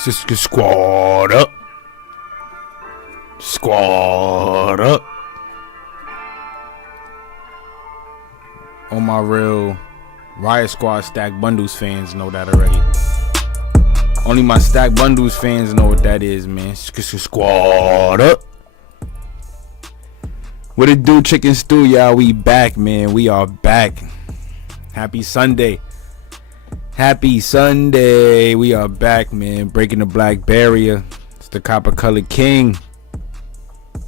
Squad up. Squad up. All my real Riot Squad Stack Bundles fans know that already. Only my Stack Bundles fans know what that is, man. Squad up. What it do, Chicken Stew, y'all? We back, man. We are back. Happy Sunday. Happy Sunday. We are back, man. Breaking the black barrier. It's the Copper Colored King.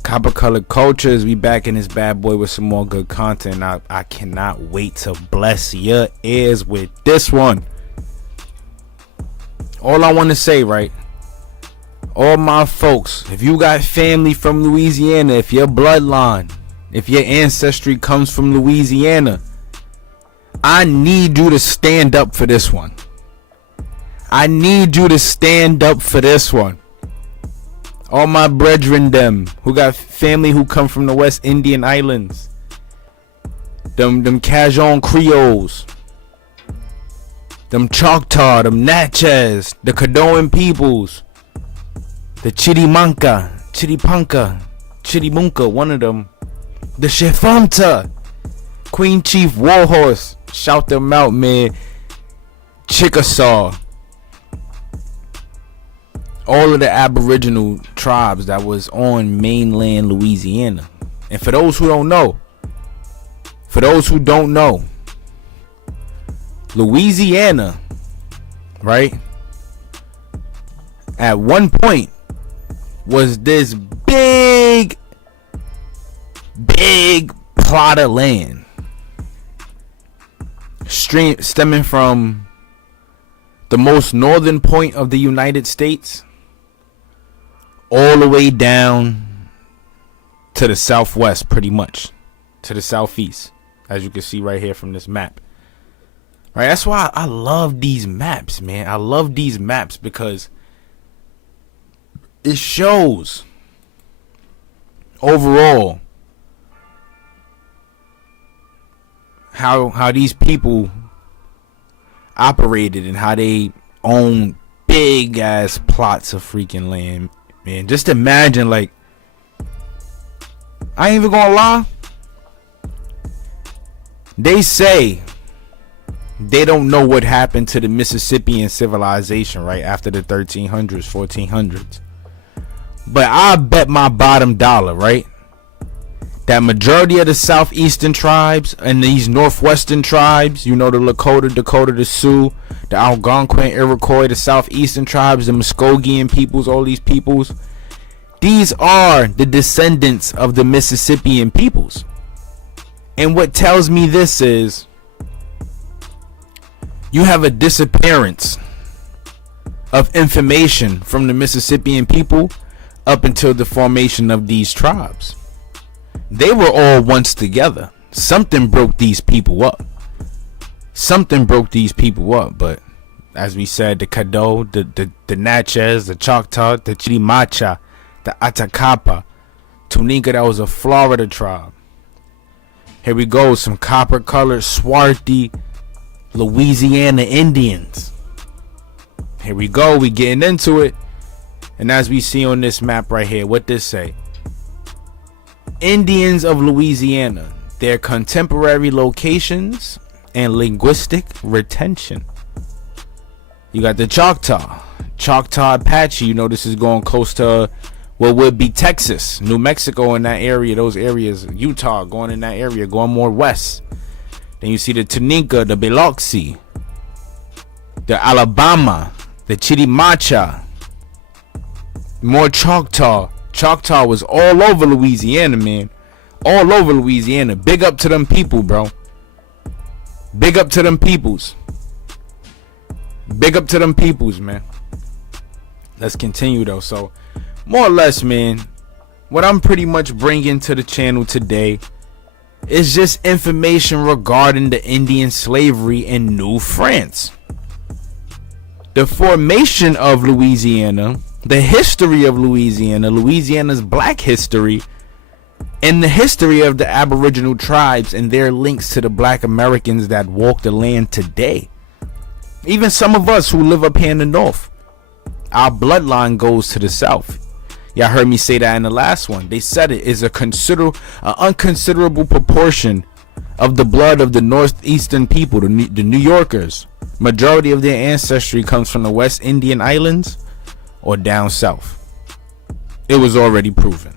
Copper Colored Cultures. We back in this bad boy with some more good content. I cannot wait to bless your ears with this one. All I want to say, right? All my folks, if you got family from Louisiana, if your bloodline, if your ancestry comes from Louisiana, I need you to stand up for this one. I need you to stand up for this one. All my brethren them who got family who come from the West Indian Islands, them Cajun Creoles, them Choctaw, them Natchez, the Caddoan peoples, the Chiripanca, one of them, the Shefamta, Queen Chief Warhorse, shout them out, man. Chickasaw, all of the Aboriginal tribes that was on mainland Louisiana. And for those who don't know, Louisiana, right, at one point was this big plot of land stemming from the most northern point of the United States all the way down to the southwest, pretty much to the southeast, as you can see right here from this map. Right, that's why I love these maps, man. I love these maps because it shows overall how these people operated and how they own big ass plots of freaking land, man. Just imagine, like, I ain't even gonna lie, they say they don't know what happened to the Mississippian civilization right after the 1300s, 1400s. But I bet my bottom dollar, right, that majority of the southeastern tribes and these northwestern tribes, you know, the Lakota, Dakota, the Sioux, the Algonquin, Iroquois, the southeastern tribes, the Muskogean peoples, all these peoples, these are the descendants of the Mississippian peoples. And what tells me this is you have a disappearance of information from the Mississippian people up until the formation of these tribes. They were all once together. Something broke these people up. But as we said, the Caddo, the Natchez, the Choctaw, the Chirimacha, the Atacapa, Tunica, that was a Florida tribe. Here we go, some copper colored swarthy Louisiana Indians. Here we go, we getting into it. And as we see on this map right here, what this say? Indians of Louisiana, their contemporary locations and linguistic retention. You got the Choctaw Apache. You know, this is going close to what would be Texas, New Mexico, in that area, those areas, Utah, going in that area, going more west. Then you see the Tunica, the Biloxi, the Alabama, the Chirimacha, more Choctaw. Choctaw was all over Louisiana, man. All over Louisiana. Big up to them people, bro. Big up to them peoples. Big up to them peoples, man. Let's continue, though. So, more or less, man, what I'm pretty much bringing to the channel today is just information regarding the Indian slavery in New France. The formation of Louisiana, the history of Louisiana, Louisiana's black history, and the history of the Aboriginal tribes and their links to the black Americans that walk the land today. Even some of us who live up here in the north, our bloodline goes to the south. Y'all heard me say that in the last one. They said it is an unconsiderable proportion of the blood of the northeastern people, the New Yorkers. Majority of their ancestry comes from the West Indian Islands or down south. It was already proven.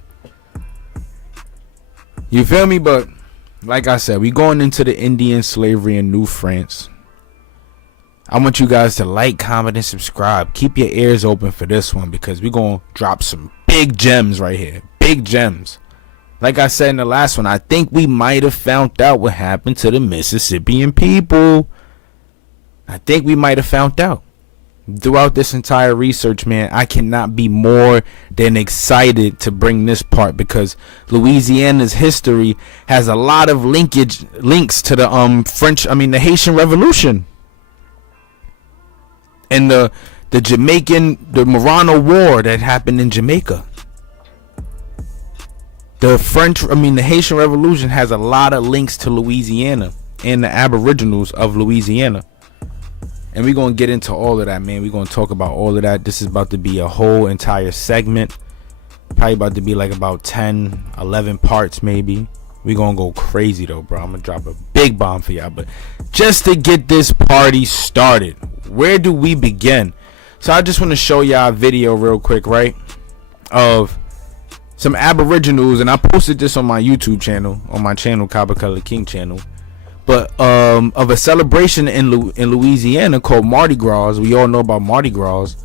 You feel me? But like I said, we going into the Indian slavery in New France. I want you guys to like, comment, and subscribe. Keep your ears open for this one, because we're going to drop some big gems right here. Big gems. Like I said in the last one, I think we might have found out what happened to the Mississippian people. I think we might have found out. Throughout this entire research, man, I cannot be more than excited to bring this part, because Louisiana's history has a lot of links to the the Haitian Revolution and the Marano War that happened in Jamaica. The Haitian Revolution has a lot of links to Louisiana and the Aboriginals of Louisiana. And we're going to get into all of that, man. We're going to talk about all of that. This is about to be a whole entire segment. Probably about to be like about 10, 11 parts maybe. We're going to go crazy though, bro. I'm going to drop a big bomb for y'all. But just to get this party started, where do we begin? So I just want to show y'all a video real quick, right? Of some Aboriginals. And I posted this on my YouTube channel. On my channel, Copper Color King channel. But of a celebration in Louisiana called Mardi Gras. We all know about Mardi Gras.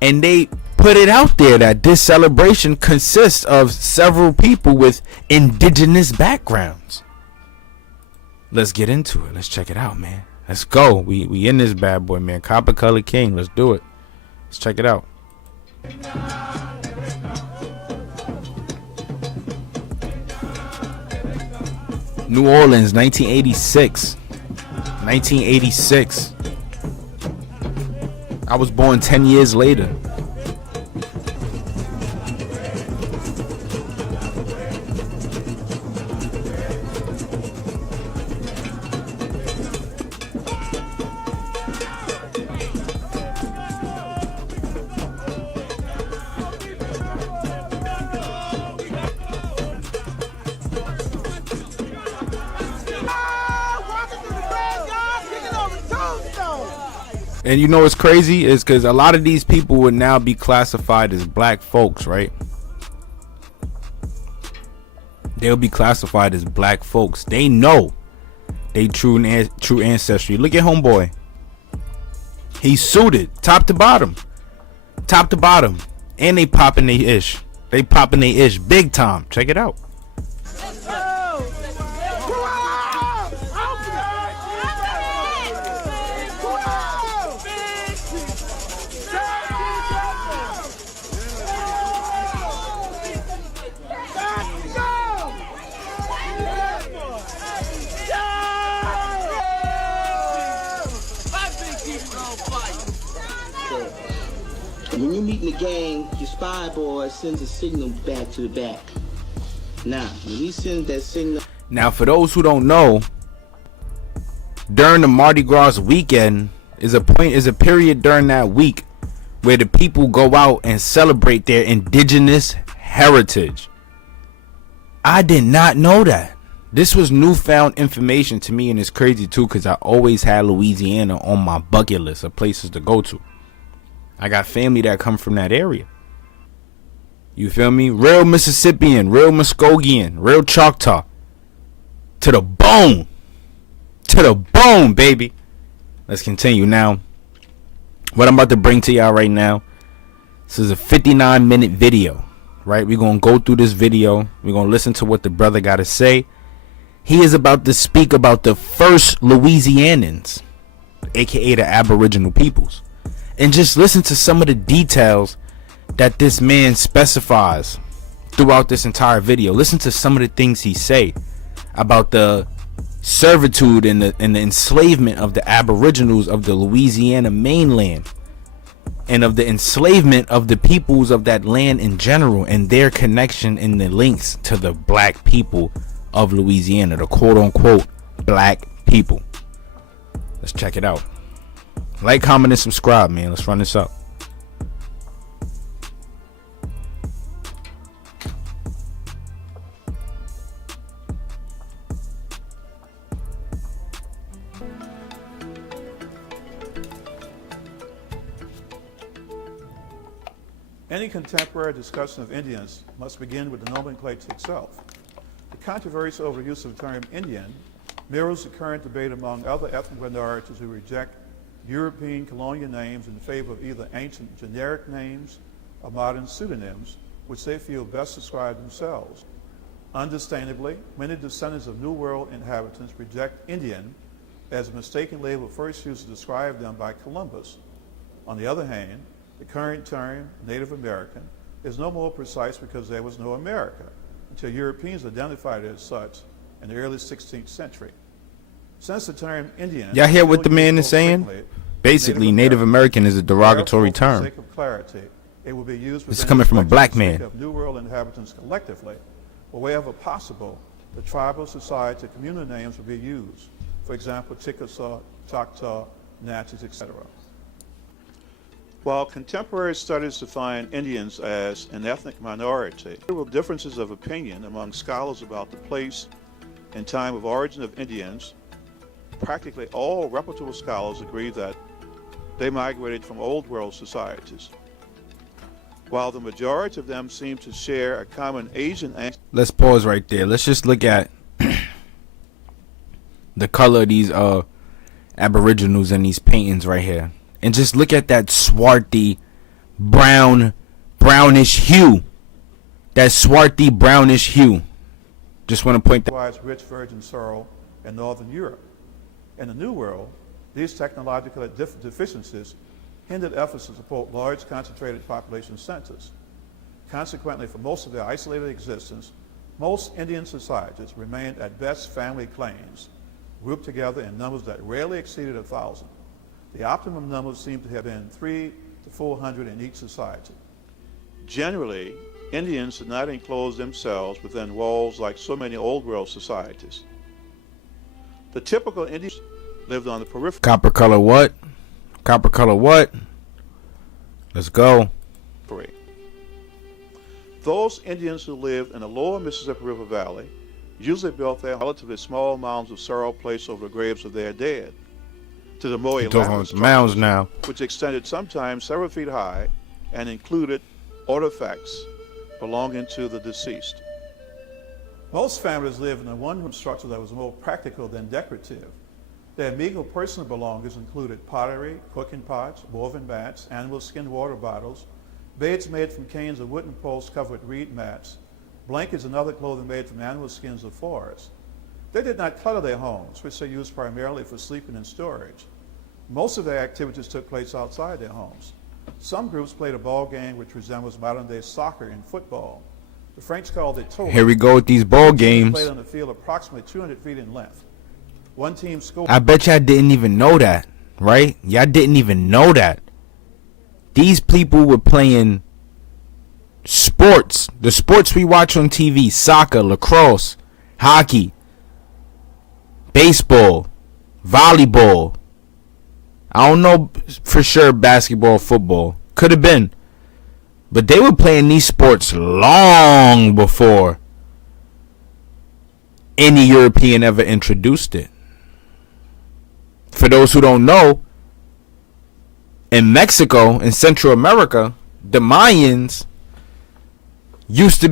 And they put it out there that this celebration consists of several people with indigenous backgrounds. Let's get into it. Let's check it out, man. Let's go. We in this bad boy, man. Copper Color King. Let's do it. Let's check it out. New Orleans, 1986. 1986. I was born 10 years later. And you know what's crazy is because a lot of these people would now be classified as black folks, right? They'll be classified as black folks. They know they true ancestry. Look at homeboy. He's suited top to bottom. Top to bottom. And they popping they ish. They popping they ish big time. Check it out. When you meet in the gang, your spy boy sends a signal back to the back. Now, when he sends that signal... Now, for those who don't know, during the Mardi Gras weekend is a period during that week where the people go out and celebrate their indigenous heritage. I did not know that. This was newfound information to me, and it's crazy too, because I always had Louisiana on my bucket list of places to go to. I got family that come from that area. You feel me? Real Mississippian, real Muskogean, real Choctaw. To the bone. To the bone, baby. Let's continue now. What I'm about to bring to y'all right now. This is a 59-minute video. Right? We're going to go through this video. We're going to listen to what the brother got to say. He is about to speak about the first Louisianans, aka the Aboriginal peoples. And just listen to some of the details that this man specifies throughout this entire video. Listen to some of the things he say about the servitude and the enslavement of the Aboriginals of the Louisiana mainland, and of the enslavement of the peoples of that land in general, and their connection in the links to the black people of Louisiana, the quote-unquote black people. Let's check it out. Like, comment, and subscribe, man. Let's run this up. Any contemporary discussion of Indians must begin with the nomenclature itself. The controversy over the use of the term Indian mirrors the current debate among other ethnic minorities who reject European colonial names in favor of either ancient generic names or modern pseudonyms, which they feel best describe themselves. Understandably, many descendants of New World inhabitants reject Indian as a mistaken label first used to describe them by Columbus. On the other hand, the current term, Native American, is no more precise because there was no America until Europeans identified it as such in the early 16th century. Since the term Indian... Y'all hear what the man is saying? Basically, Native American is a derogatory term. For the sake of clarity, it will be used this is coming from a black man. Of New World inhabitants collectively, or wherever possible, the tribal, society, communal names will be used. For example, Chickasaw, Choctaw, Natchez, etc. While contemporary studies define Indians as an ethnic minority, there were differences of opinion among scholars about the place and time of origin of Indians. Practically all reputable scholars agree that they migrated from Old World societies. While the majority of them seem to share a common Asian ancestry. Let's pause right there. Let's just look at the color of these aboriginals in these paintings right here. And just look at that swarthy, brownish hue. That swarthy, brownish hue. Just want to point that. Rich virgin sorrel in Northern Europe. In the New World, these technological deficiencies hindered efforts to support large concentrated population centers. Consequently, for most of their isolated existence, most Indian societies remained at best family clans, grouped together in numbers that rarely exceeded 1,000. The optimum number seemed to have been 300 to 400 in each society. Generally, Indians did not enclose themselves within walls like so many Old World societies. The typical Indian lived on the periphery. Copper color what? Copper color what? Let's go. Those Indians who lived in the lower Mississippi River Valley usually built their relatively small mounds of sorrel placed over the graves of their dead. To the more elaborate mounds now, which extended sometimes several feet high and included artifacts belonging to the deceased. Most families lived in a one-room structure that was more practical than decorative. Their meager personal belongings included pottery, cooking pots, woven mats, animal skin water bottles, beds made from canes or wooden posts covered with reed mats, blankets and other clothing made from animal skins or forest. They did not clutter their homes, which they used primarily for sleeping and storage. Most of their activities took place outside their homes. Some groups played a ball game which resembles modern-day soccer and football. The French called it tournament. Here we go with these ball games. Played on the field approximately 200 feet in length. One team scored. I bet y'all didn't even know that, right? Y'all didn't even know that. These people were playing sports. The sports we watch on TV: soccer, lacrosse, hockey, baseball, volleyball. I don't know for sure basketball, football. Could have been. But they were playing these sports long before any European ever introduced it. For those who don't know, in Mexico, in Central America, the Mayans used to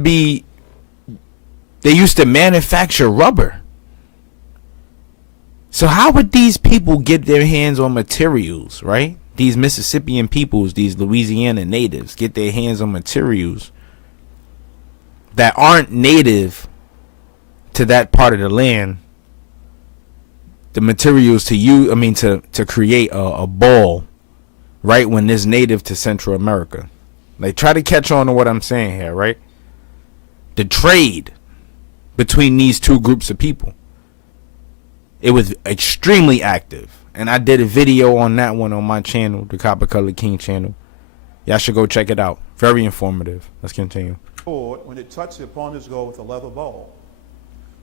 manufacture rubber. So how would these people get their hands on materials, right? These Mississippian peoples, these Louisiana natives, get their hands on materials that aren't native to that part of the land. The materials to create a ball, right, when it's native to Central America. Like, try to catch on to what I'm saying here, right? The trade between these two groups of people, it was extremely active. And I did a video on that one on my channel, the Copper Color King channel. Y'all should go check it out. Very informative. Let's continue. When it touched the opponent's goal with a leather ball.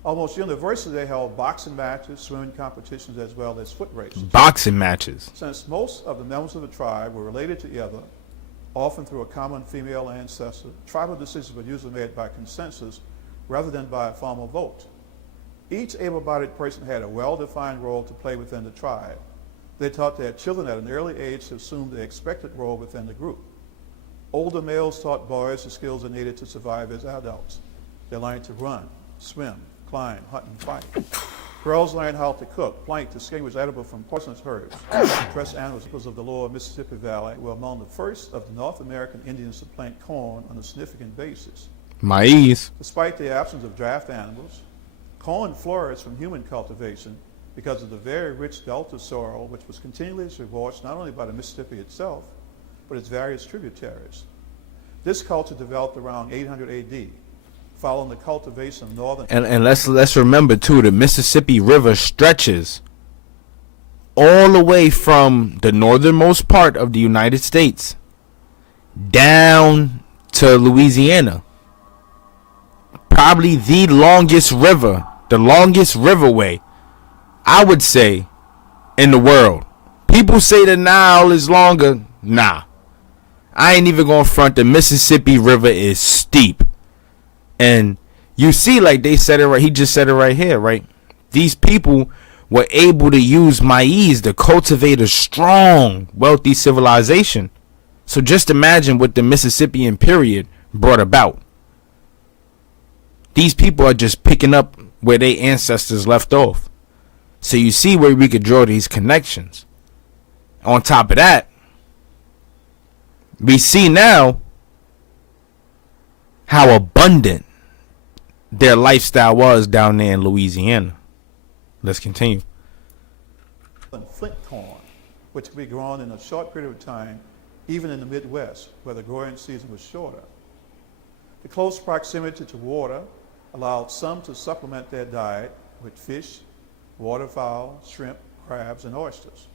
Almost universally, they held boxing matches, swimming competitions, as well as foot races. Boxing matches. Since most of the members of the tribe were related to each other, often through a common female ancestor, tribal decisions were usually made by consensus rather than by a formal vote. Each able-bodied person had a well-defined role to play within the tribe. They taught their children at an early age to assume the expected role within the group. Older males taught boys the skills they needed to survive as adults. They learned to run, swim, climb, hunt, and fight. Girls learned how to cook, plank, distinguish edible from poisonous herbs. Dressed animals, peoples of the lower Mississippi Valley were among the first of the North American Indians to plant corn on a significant basis. Maize. Despite the absence of draft animals, corn flourished from human cultivation because of the very rich delta soil, which was continuously washed not only by the Mississippi itself, but its various tributaries. This culture developed around 800 AD, following the cultivation of northern... And let's remember, too, the Mississippi River stretches all the way from the northernmost part of the United States down to Louisiana. Probably the longest river, the longest riverway, I would say, in the world. People say the Nile is longer. Nah. I ain't even gonna front. The Mississippi River is steep. And you see, like they said it right, he just said it right here, right? These people were able to use maize to cultivate a strong, wealthy civilization. So just imagine what the Mississippian period brought about. These people are just picking up where their ancestors left off. So you see where we could draw these connections. On top of that, we see now how abundant their lifestyle was down there in Louisiana. Let's continue. Flint corn, which could be grown in a short period of time, even in the Midwest, where the growing season was shorter. The close proximity to water allowed some to supplement their diet with fish, waterfowl, shrimp, crabs, and oysters.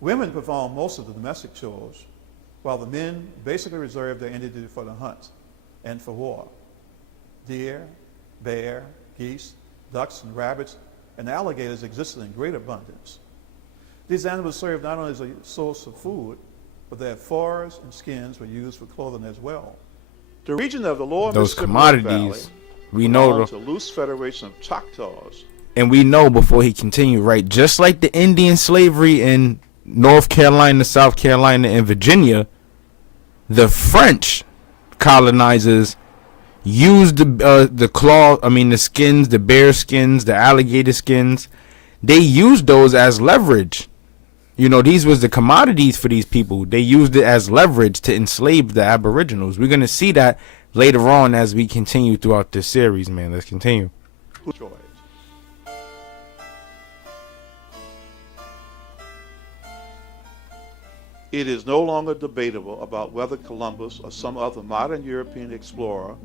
Women performed most of the domestic chores, while the men basically reserved their energy for the hunt and for war. Deer, bear, geese, ducks, and rabbits, and alligators existed in great abundance. These animals served not only as a source of food, but their furs and skins were used for clothing as well. The region of the lower Those Mississippi commodities, Valley we know, belonged to a loose federation of Choctaws. and we know before he continued, right? Just like the Indian slavery in North Carolina, South Carolina, and Virginia, the French colonizers used the skins, the bear skins, the alligator skins. They used those as leverage. You know, these was the commodities for these people. They used it as leverage to enslave the Aboriginals. We're gonna see that later on as we continue throughout this series, man. Let's continue. It is no longer debatable about whether Columbus or some other modern European explorer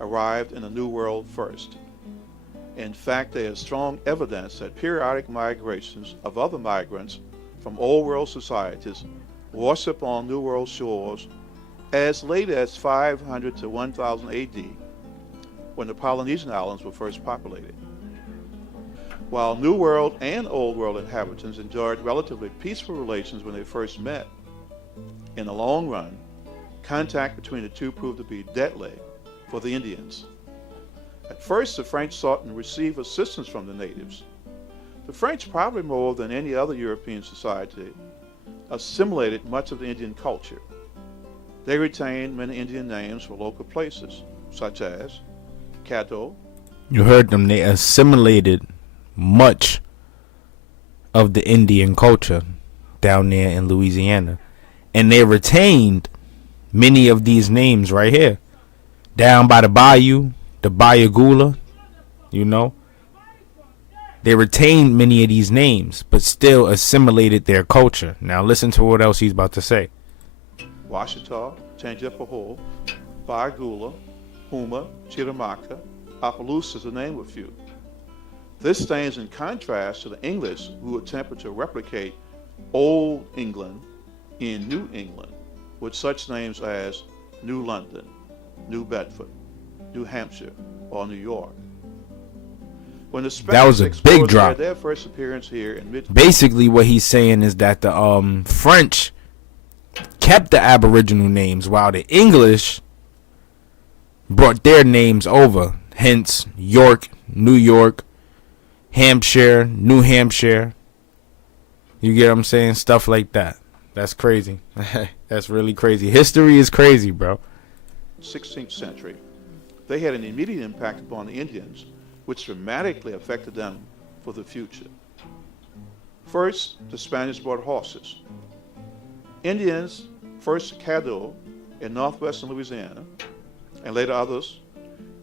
arrived in the New World first. In fact, there is strong evidence that periodic migrations of other migrants from Old World societies washed up on New World shores as late as 500 to 1000 AD, when the Polynesian islands were first populated. While New World and Old World inhabitants enjoyed relatively peaceful relations when they first met, in the long run, contact between the two proved to be deadly for the Indians. At first, the French sought and received assistance from the natives. The French, probably more than any other European society, assimilated much of the Indian culture. They retained many Indian names for local places, such as Caddo. You heard them. They assimilated much of the Indian culture down there in Louisiana. And they retained many of these names right here. Down by the bayou, the Bayagula, you know. They retained many of these names, but still assimilated their culture. Now listen to what else he's about to say. Washita, Changepaho, Bayagula, Huma, Chittamacca, Appaloosa, to name a few. This stands in contrast to the English, who attempted to replicate Old England in New England with such names as New London, New Bedford, New Hampshire, or New York. When the Spanish that was a big drop. Had their first appearance here in basically what he's saying is that the French kept the Aboriginal names while the English brought their names over, hence York, New York, Hampshire, New Hampshire. You get what I'm saying? Stuff like that. That's crazy. That's really crazy. History is crazy, bro. 16th century, they had an immediate impact upon the Indians, which dramatically affected them for the future. First, the Spanish brought horses. Indians, first Caddo in northwestern Louisiana, and later others,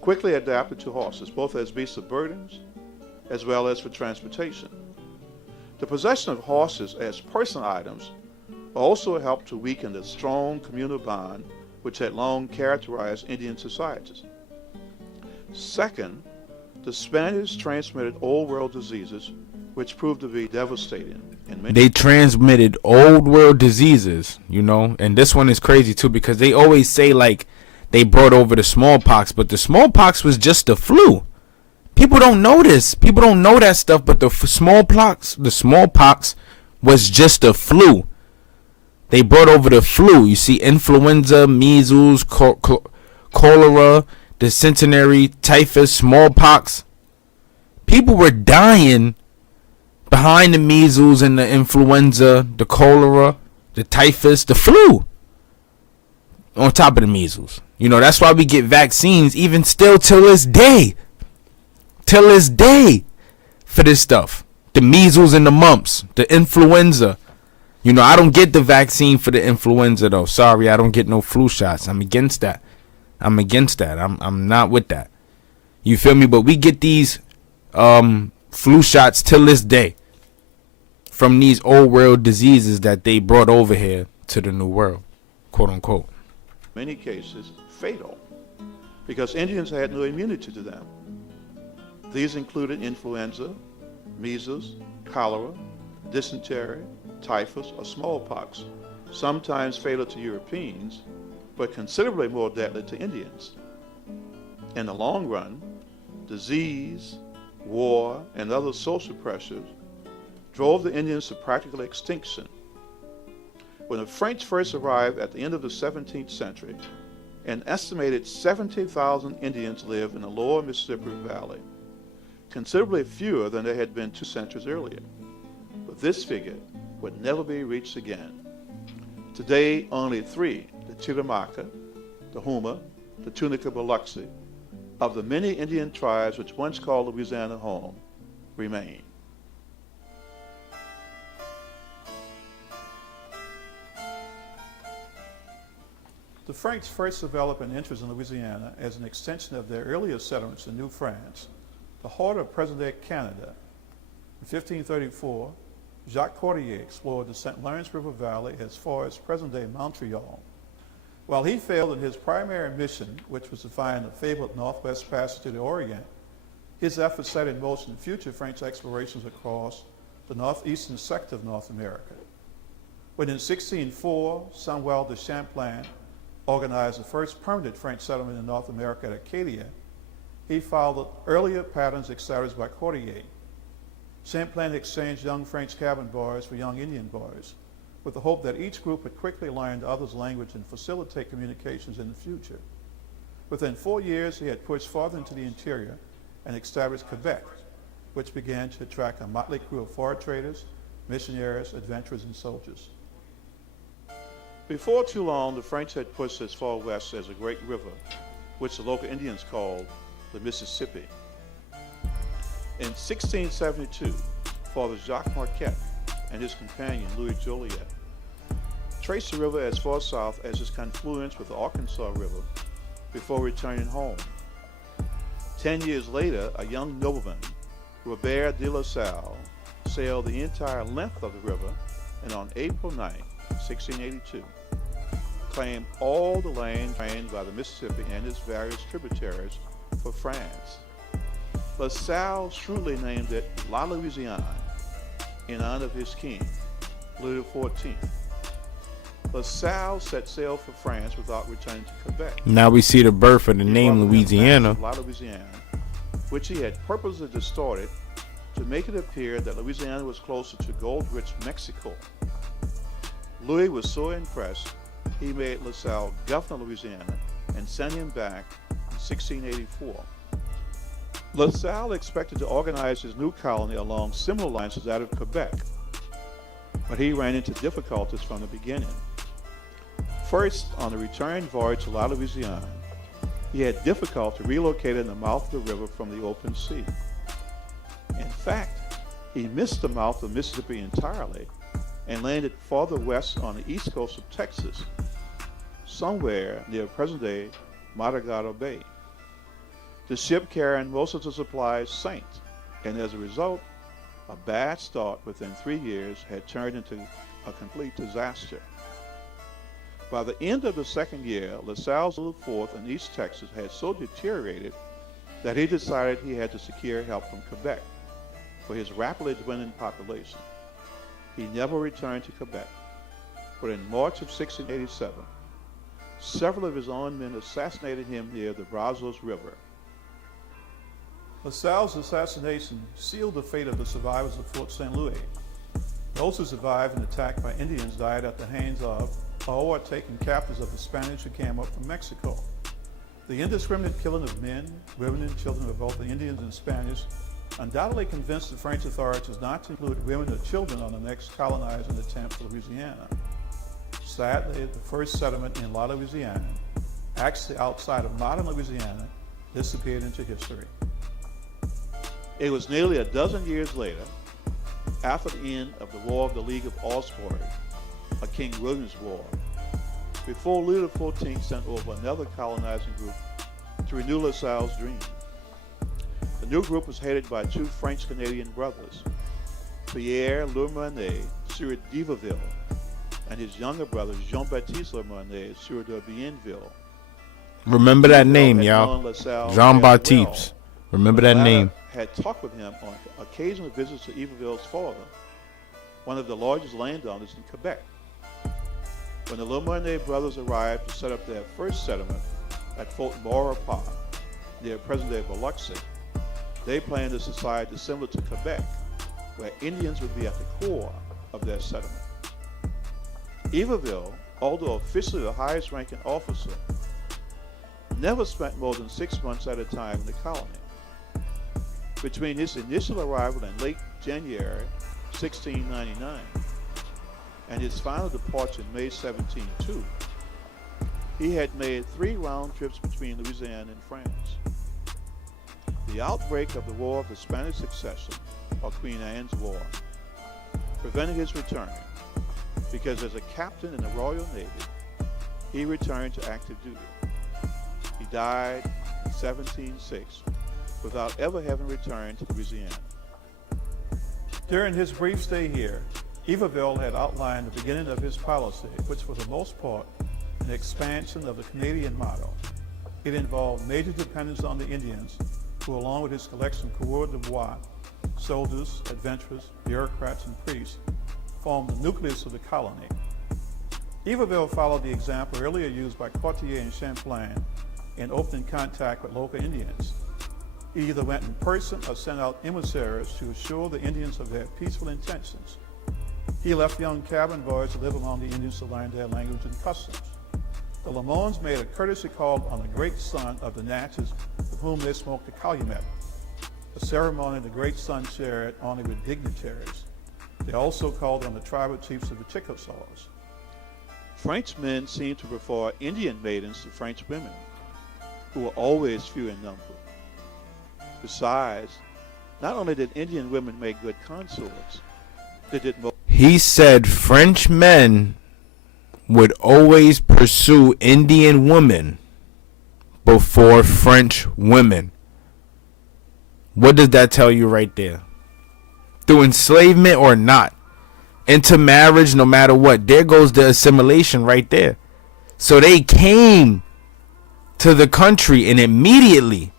quickly adapted to horses, both as beasts of burdens as well as for transportation. The possession of horses as personal items also helped to weaken the strong communal bond which had long characterized Indian societies. Second, the Spanish transmitted old world diseases which proved to be devastating in many. They transmitted old world diseases, and this one is crazy too because they always say like they brought over the smallpox, but the smallpox was just the flu. People don't know this. People don't know that stuff, but the smallpox was just the flu. They brought over the flu. You see, influenza, measles, cholera, dysentery, typhus, smallpox. People were dying behind the measles and the influenza, the cholera, the typhus, the flu. On top of the measles. That's why we get vaccines even still till this day. Till this day for this stuff. The measles and the mumps, the influenza. I don't get the vaccine for the influenza though. Sorry, I don't get no flu shots. I'm against that. I'm not with that. You feel me? But we get these flu shots till this day from these old world diseases that they brought over here to the new world, quote unquote. Many cases fatal because Indians had no immunity to them. These included influenza, measles, cholera, dysentery, typhus, or smallpox, sometimes fatal to Europeans, but considerably more deadly to Indians. In the long run, disease, war, and other social pressures drove the Indians to practical extinction. When the French first arrived at the end of the 17th century, an estimated 70,000 Indians lived in the lower Mississippi Valley, considerably fewer than there had been 2 centuries earlier. But this figure would never be reached again. Today, only 3, the Chickamauga, the Houma, the Tunica Biloxi, of the many Indian tribes which once called Louisiana home, remain. The French first developed an interest in Louisiana as an extension of their earlier settlements in New France, the heart of present-day Canada. In 1534, Jacques Cartier explored the St. Lawrence River Valley as far as present-day Montreal. While he failed in his primary mission, which was to find the fabled Northwest Passage to the Orient, his efforts set in motion future French explorations across the northeastern sector of North America. When in 1604, Samuel de Champlain organized the first permanent French settlement in North America at Acadia, he followed earlier patterns established by Cartier. Champlain exchanged young French cabin boys for young Indian boys, with the hope that each group would quickly learn the other's language and facilitate communications in the future. Within 4 years, he had pushed farther into the interior and established Quebec, which began to attract a motley crew of fur traders, missionaries, adventurers, and soldiers. Before too long, the French had pushed as far west as a great river, which the local Indians called the Mississippi. In 1672, Father Jacques Marquette and his companion Louis Joliet traced the river as far south as its confluence with the Arkansas River before returning home. 10 years later, a young nobleman, Robert de La Salle, sailed the entire length of the river and on April 9, 1682, claimed all the land drained by the Mississippi and its various tributaries for France. La Salle shrewdly named it La Louisiane in honor of his king, Louis XIV. La Salle set sail for France without returning to Quebec. Now we see the birth of the name Louisiana. La Louisiane, which he had purposely distorted to make it appear that Louisiana was closer to gold-rich Mexico. Louis was so impressed, he made La Salle governor of Louisiana and sent him back in 1684. La Salle expected to organize his new colony along similar lines as that of Quebec. but he ran into difficulties from the beginning. First, on the return voyage to La Louisiane, he had difficulty relocating the mouth of the river from the open sea. In fact, he missed the mouth of Mississippi entirely and landed farther west on the east coast of Texas, somewhere near present-day Madagascar Bay. The ship carrying most of the supplies sank, and as a result, a bad start within 3 years had turned into a complete disaster. By the end of the second year, LaSalle's little fort in East Texas had so deteriorated that he decided he had to secure help from Quebec for his rapidly dwindling population. He never returned to Quebec, but in March of 1687, several of his own men assassinated him near the Brazos River. LaSalle's assassination sealed the fate of the survivors of Fort St. Louis. Those who survived an attack by Indians died at the hands of or were taken captives of the Spanish who came up from Mexico. The indiscriminate killing of men, women, and children of both the Indians and Spanish undoubtedly convinced the French authorities not to include women or children on the next colonizing attempt for Louisiana. Sadly, the first settlement in La Louisiane, actually outside of modern Louisiana, disappeared into history. It was nearly a dozen years later, after the end of the War of the League of Augsburg, a King William's War, before Louis XIV sent over another colonizing group to renew LaSalle's dream. The new group was headed by two French-Canadian brothers, Pierre Le Moyne, Sieur d'Iberville, and his younger brother Jean-Baptiste Le Moyne, Sieur de Bienville. Remember that name, y'all. Jean-Baptiste. Remember that name. Had talked with him on occasional visits to Iberville's father, one of the largest landowners in Quebec. When the Le Moyne brothers arrived to set up their first settlement at Fort Maurepas, near present-day Biloxi, they planned a society similar to Quebec, where Indians would be at the core of their settlement. Iberville, although officially the highest-ranking officer, never spent more than 6 months at a time in the colony. Between his initial arrival in late January 1699 and his final departure in May 1702, he had made 3 round trips between Louisiana and France. The outbreak of the War of the Spanish Succession, or Queen Anne's War, prevented his return because as a captain in the Royal Navy, he returned to active duty. He died in 1706 without ever having returned to Louisiana. During his brief stay here, Iberville had outlined the beginning of his policy, which for the most part an expansion of the Canadian model. It involved major dependence on the Indians, who along with his collection of coureurs de bois, soldiers, adventurers, bureaucrats, and priests, formed the nucleus of the colony. Iberville followed the example earlier used by Cartier and Champlain in opening contact with local Indians. He either went in person or sent out emissaries to assure the Indians of their peaceful intentions. He left young cabin boys to live among the Indians to learn their language and customs. The Lamons made a courtesy call on the great son of the Natchez, with whom they smoked the calumet, a ceremony the great son shared only with dignitaries. They also called on the tribal chiefs of the Chickasaws. French men seemed to prefer Indian maidens to French women, who were always few in number. Besides, not only did Indian women make good consorts, they did more. He said French men would always pursue Indian women before French women. What does that tell you right there? Through enslavement or not, into marriage, no matter what, there goes the assimilation right there. So they came to the country and immediately,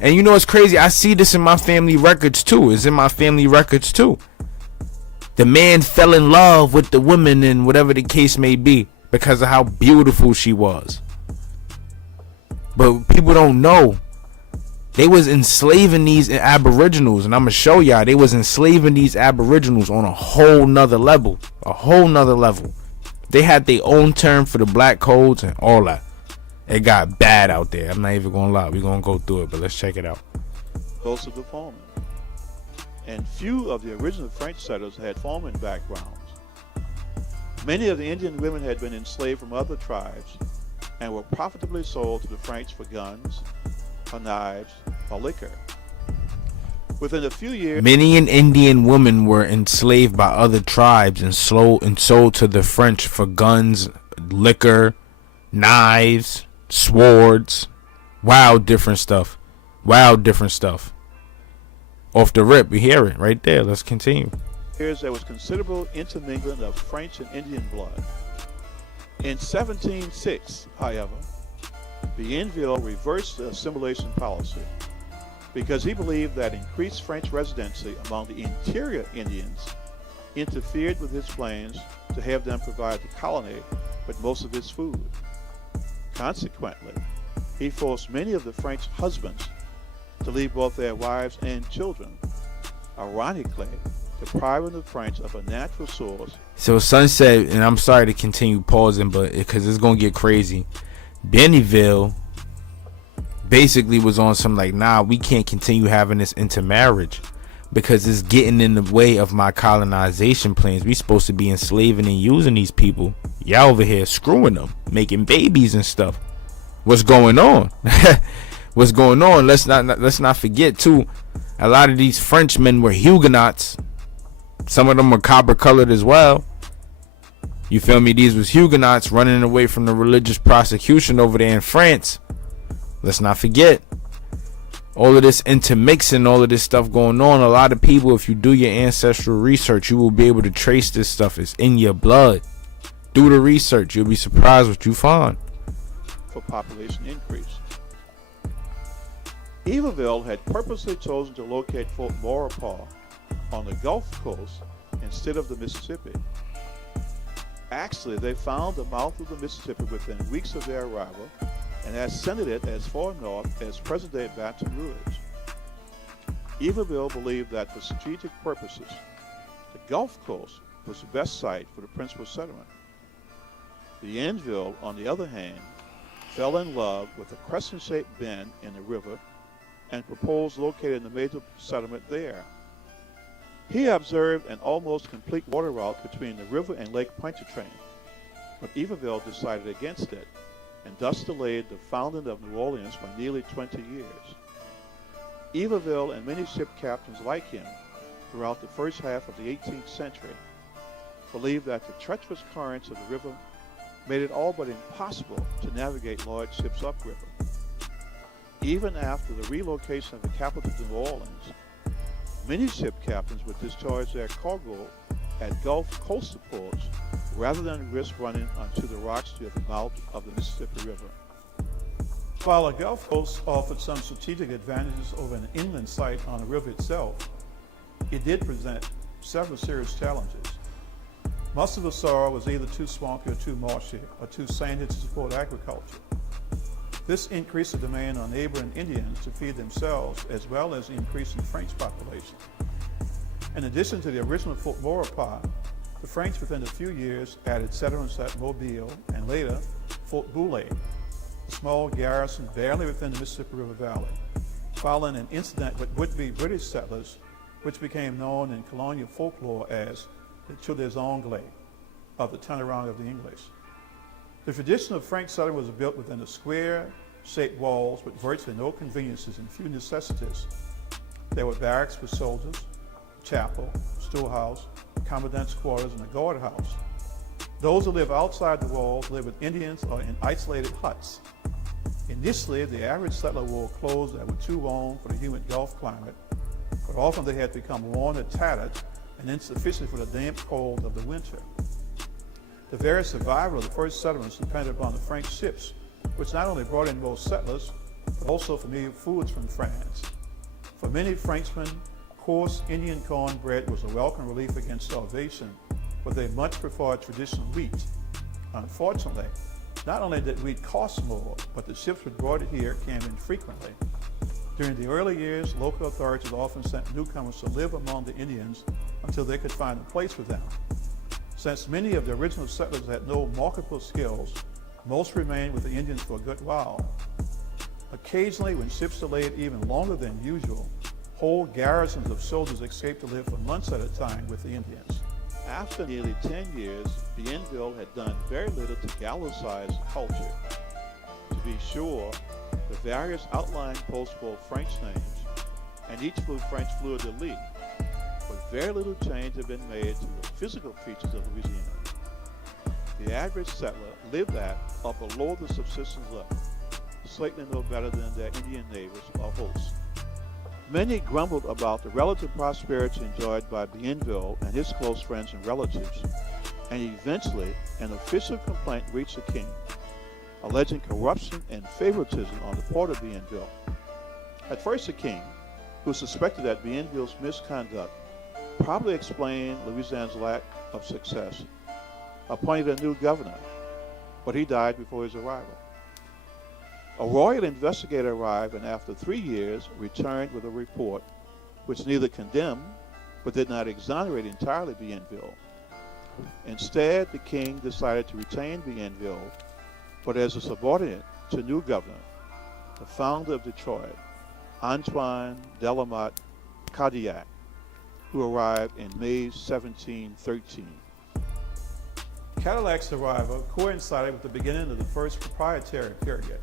and you know it's crazy, I see this in my family records too. It's in my family records too. The man fell in love with the woman and whatever the case may be because of how beautiful she was. But people don't know. They was enslaving these aboriginals, and I'm going to show y'all, they was enslaving these aboriginals on a whole nother level. A whole nother level. They had their own term for the black codes and all that. It got bad out there. I'm not even going to lie. We're going to go through it, but let's check it out. Most of the farming. And few of the original French settlers had farming backgrounds. Many of the Indian women had been enslaved from other tribes and were profitably sold to the French for guns, or knives, or liquor. Within a few years, Many an Indian women were enslaved by other tribes and sold to the French for guns, liquor, knives, swords, wild different stuff. Off the rip, we hear it right there. Let's continue. there was considerable intermingling of French and Indian blood. In 1706, however, Bienville reversed the assimilation policy because he believed that increased French residency among the interior Indians interfered with his plans to have them provide the colony with most of its food. Consequently, he forced many of the French husbands to leave both their wives and children, ironically depriving the French of a natural source. So Son said, and I'm sorry to continue pausing, but because it's gonna get crazy. Bienville basically was on some like, nah, we can't continue having this intermarriage because it's getting in the way of my colonization plans. We supposed to be enslaving and using these people. Y'all over here screwing them, making babies and stuff. What's going on? What's going on? Let's not forget too. A lot of these Frenchmen were Huguenots. Some of them were copper colored as well. You feel me? These was Huguenots running away from the religious prosecution over there in France. Let's not forget. All of this intermixing, all of this stuff going on. A lot of people, if you do your ancestral research, you will be able to trace this stuff. It's in your blood. Do the research. You'll be surprised what you find. For population increase. Iberville had purposely chosen to locate Fort Maurepas on the Gulf Coast instead of the Mississippi. Actually, they found the mouth of the Mississippi within weeks of their arrival and ascended it as far north as present-day Baton Rouge. Iberville believed that for strategic purposes, the Gulf Coast was the best site for the principal settlement. Bienville, on the other hand, fell in love with a crescent-shaped bend in the river and proposed locating the major settlement there. He observed an almost complete water route between the river and Lake Pontchartrain, but Iberville decided against it and thus delayed the founding of New Orleans for nearly 20 years. Iberville and many ship captains like him throughout the first half of the 18th century believed that the treacherous currents of the river made it all but impossible to navigate large ships upriver. Even after the relocation of the capital to New Orleans, many ship captains would discharge their cargo at Gulf coastal ports rather than risk running onto the rocks near the mouth of the Mississippi River. While the Gulf Coast offered some strategic advantages over an inland site on the river itself, it did present several serious challenges. Most of the soil was either too swampy or too marshy or too sandy to support agriculture. This increased the demand on neighboring Indians to feed themselves as well as the increasing French population. In addition to the original Fort Maurepas, the French within a few years added settlements at Mobile and later Fort Boulay, a small garrison barely within the Mississippi River Valley, following an incident with would-be British settlers which became known in colonial folklore as the Tour des Anglais, of the turnaround of the English. The traditional French settlement was built within the square-shaped walls with virtually no conveniences and few necessities. There were barracks for soldiers, chapel, storehouse, commandant's quarters, and a guardhouse. Those who live outside the walls live with Indians or in isolated huts. Initially, the average settler wore clothes that were too warm for the humid Gulf climate, but often they had become worn and tattered and insufficient for the damp cold of the winter. The very survival of the first settlements depended upon the French ships, which not only brought in more settlers, but also familiar foods from France. For many Frenchmen, coarse Indian cornbread was a welcome relief against starvation, but they much preferred traditional wheat. Unfortunately, not only did wheat cost more, but the ships which brought it here came in frequently. During the early years, local authorities often sent newcomers to live among the Indians until they could find a place for them. Since many of the original settlers had no marketable skills, most remained with the Indians for a good while. Occasionally, when ships delayed even longer than usual, whole garrisons of soldiers escaped to live for months at a time with the Indians. After nearly 10 years, Bienville had done very little to gallicize the culture. To be sure, the various outlying posts bore French names, and each flew French fleur-de-lis, but very little change had been made to the physical features of Louisiana. The average settler lived at or below the subsistence level, slightly no better than their Indian neighbors or hosts. Many grumbled about the relative prosperity enjoyed by Bienville and his close friends and relatives, and eventually an official complaint reached the king, alleging corruption and favoritism on the part of Bienville. At first, the king, who suspected that Bienville's misconduct probably explained Louisiana's lack of success, appointed a new governor, but he died before his arrival. A royal investigator arrived and after 3 years returned with a report which neither condemned but did not exonerate entirely Bienville. Instead, the king decided to retain Bienville, but as a subordinate to new governor, the founder of Detroit, Antoine Delamotte Cadillac, who arrived in May 1713. Cadillac's arrival coincided with the beginning of the first proprietary period.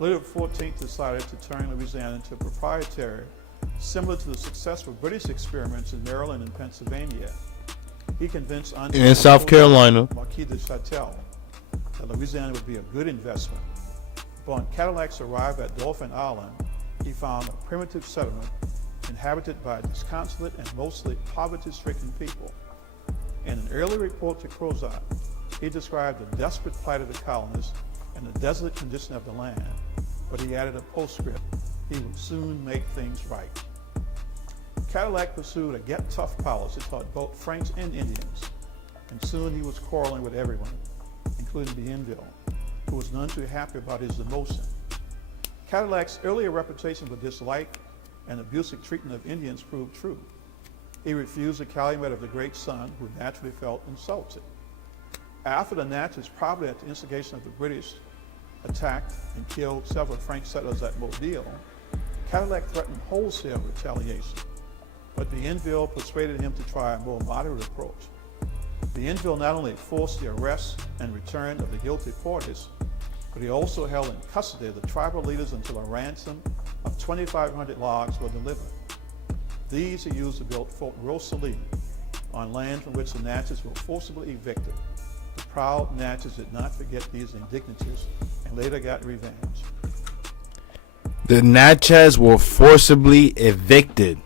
Louis XIV decided to turn Louisiana into a proprietary, similar to the successful British experiments in Maryland and Pennsylvania. He convinced in South Carolina, Marquis de Châtel, that Louisiana would be a good investment. Upon Cadillac's arrival at Dauphin Island, he found a primitive settlement inhabited by disconsolate and mostly poverty-stricken people. In an early report to Crozat, he described the desperate plight of the colonists and the desolate condition of the land, but he added a postscript: he would soon make things right. Cadillac pursued a get-tough policy toward both French and Indians, and soon he was quarreling with everyone, including Bienville, who was none too happy about his demotion. Cadillac's earlier reputation for dislike and abusive treatment of Indians proved true. He refused the calumet of the great son, who naturally felt insulted. After the Natchez, probably at the instigation of the British, attacked and killed several French settlers at Mobile, Cadillac threatened wholesale retaliation, but Bienville persuaded him to try a more moderate approach. Bienville not only forced the arrest and return of the guilty parties, but he also held in custody the tribal leaders until a ransom of 2,500 logs were delivered. These he used to build Fort Rosalie on land from which the Natchez were forcibly evicted. The proud Natchez did not forget these indignities and later got revenge. The Natchez were forcibly evicted.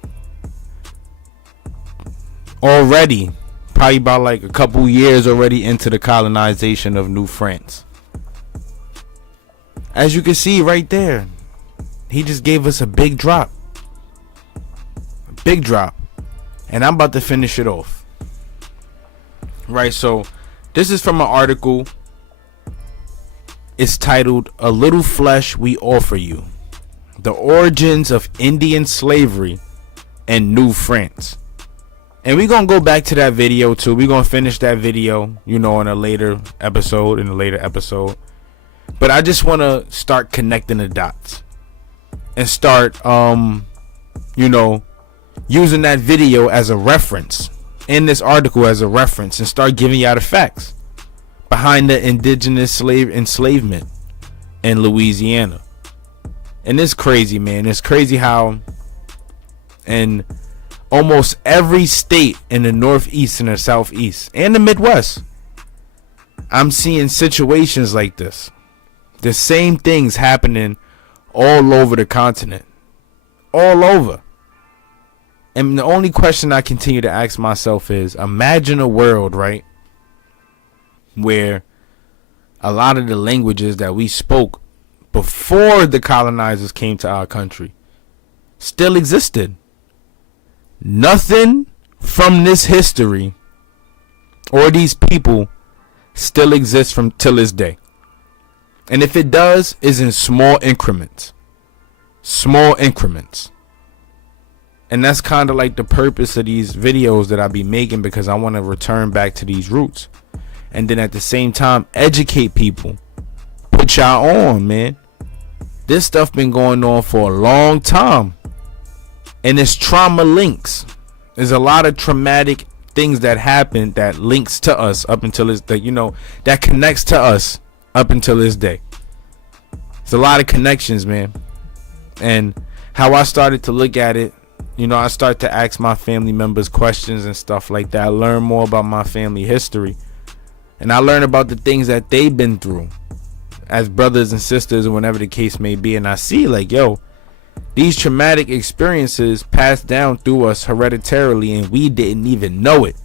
Already, probably about like a couple years already into the colonization of New France. As you can see right there, he just gave us a big drop. A big drop. And I'm about to finish it off. Right, so this is from an article. It's titled, "A Little Flesh We Offer You. The Origins of Indian Slavery and New France." And we're going to go back to that video too. We're going to finish that video, in a later episode. But I just want to start connecting the dots. And start, using that video as a reference. In this article as a reference. And start giving y'all the facts behind the indigenous slave enslavement in Louisiana. And it's crazy, man. It's crazy how in almost every state in the Northeast and the Southeast and the Midwest, I'm seeing situations like this. The same things happening all over the continent. All over. And the only question I continue to ask myself is, imagine a world, right, where a lot of the languages that we spoke before the colonizers came to our country still existed. Nothing from this history or these people still exists from till this day. And if it does, is in small increments. Small increments. And that's kind of like the purpose of these videos that I be making, because I want to return back to these roots. And then at the same time, educate people. Put y'all on, man. This stuff been going on for a long time. And it's trauma links. There's a lot of traumatic things that happened that links to us up until this day, that connects to us up until this day. It's a lot of connections, man. And how I started to look at it, I start to ask my family members questions and stuff like that. I learn more about my family history, and I learn about the things that they've been through as brothers and sisters, or whatever the case may be. And I see, like, these traumatic experiences passed down through us hereditarily, and we didn't even know it.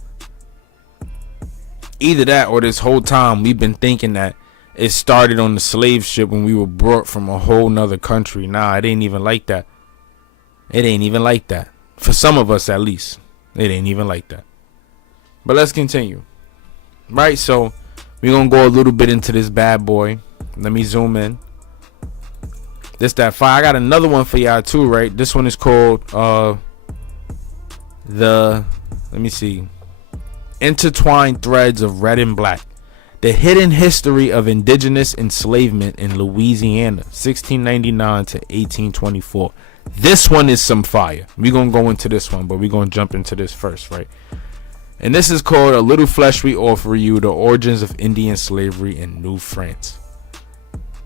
Either that, or this whole time we've been thinking that it started on the slave ship when we were brought from a whole nother country. Nah, it ain't even like that. It ain't even like that. For some of us, at least, it ain't even like that. But let's continue. Right, so we're gonna go a little bit into this bad boy. Let me zoom in. This that fire. I got another one for y'all too, right? This one is called let me see, Intertwined Threads of Red and Black: The Hidden History of Indigenous Enslavement in Louisiana, 1699 to 1824. This one is some fire. We're gonna go into this one, but we're gonna jump into this first, right? And this is called A Little Flesh We Offer You: The Origins of Indian Slavery in New France.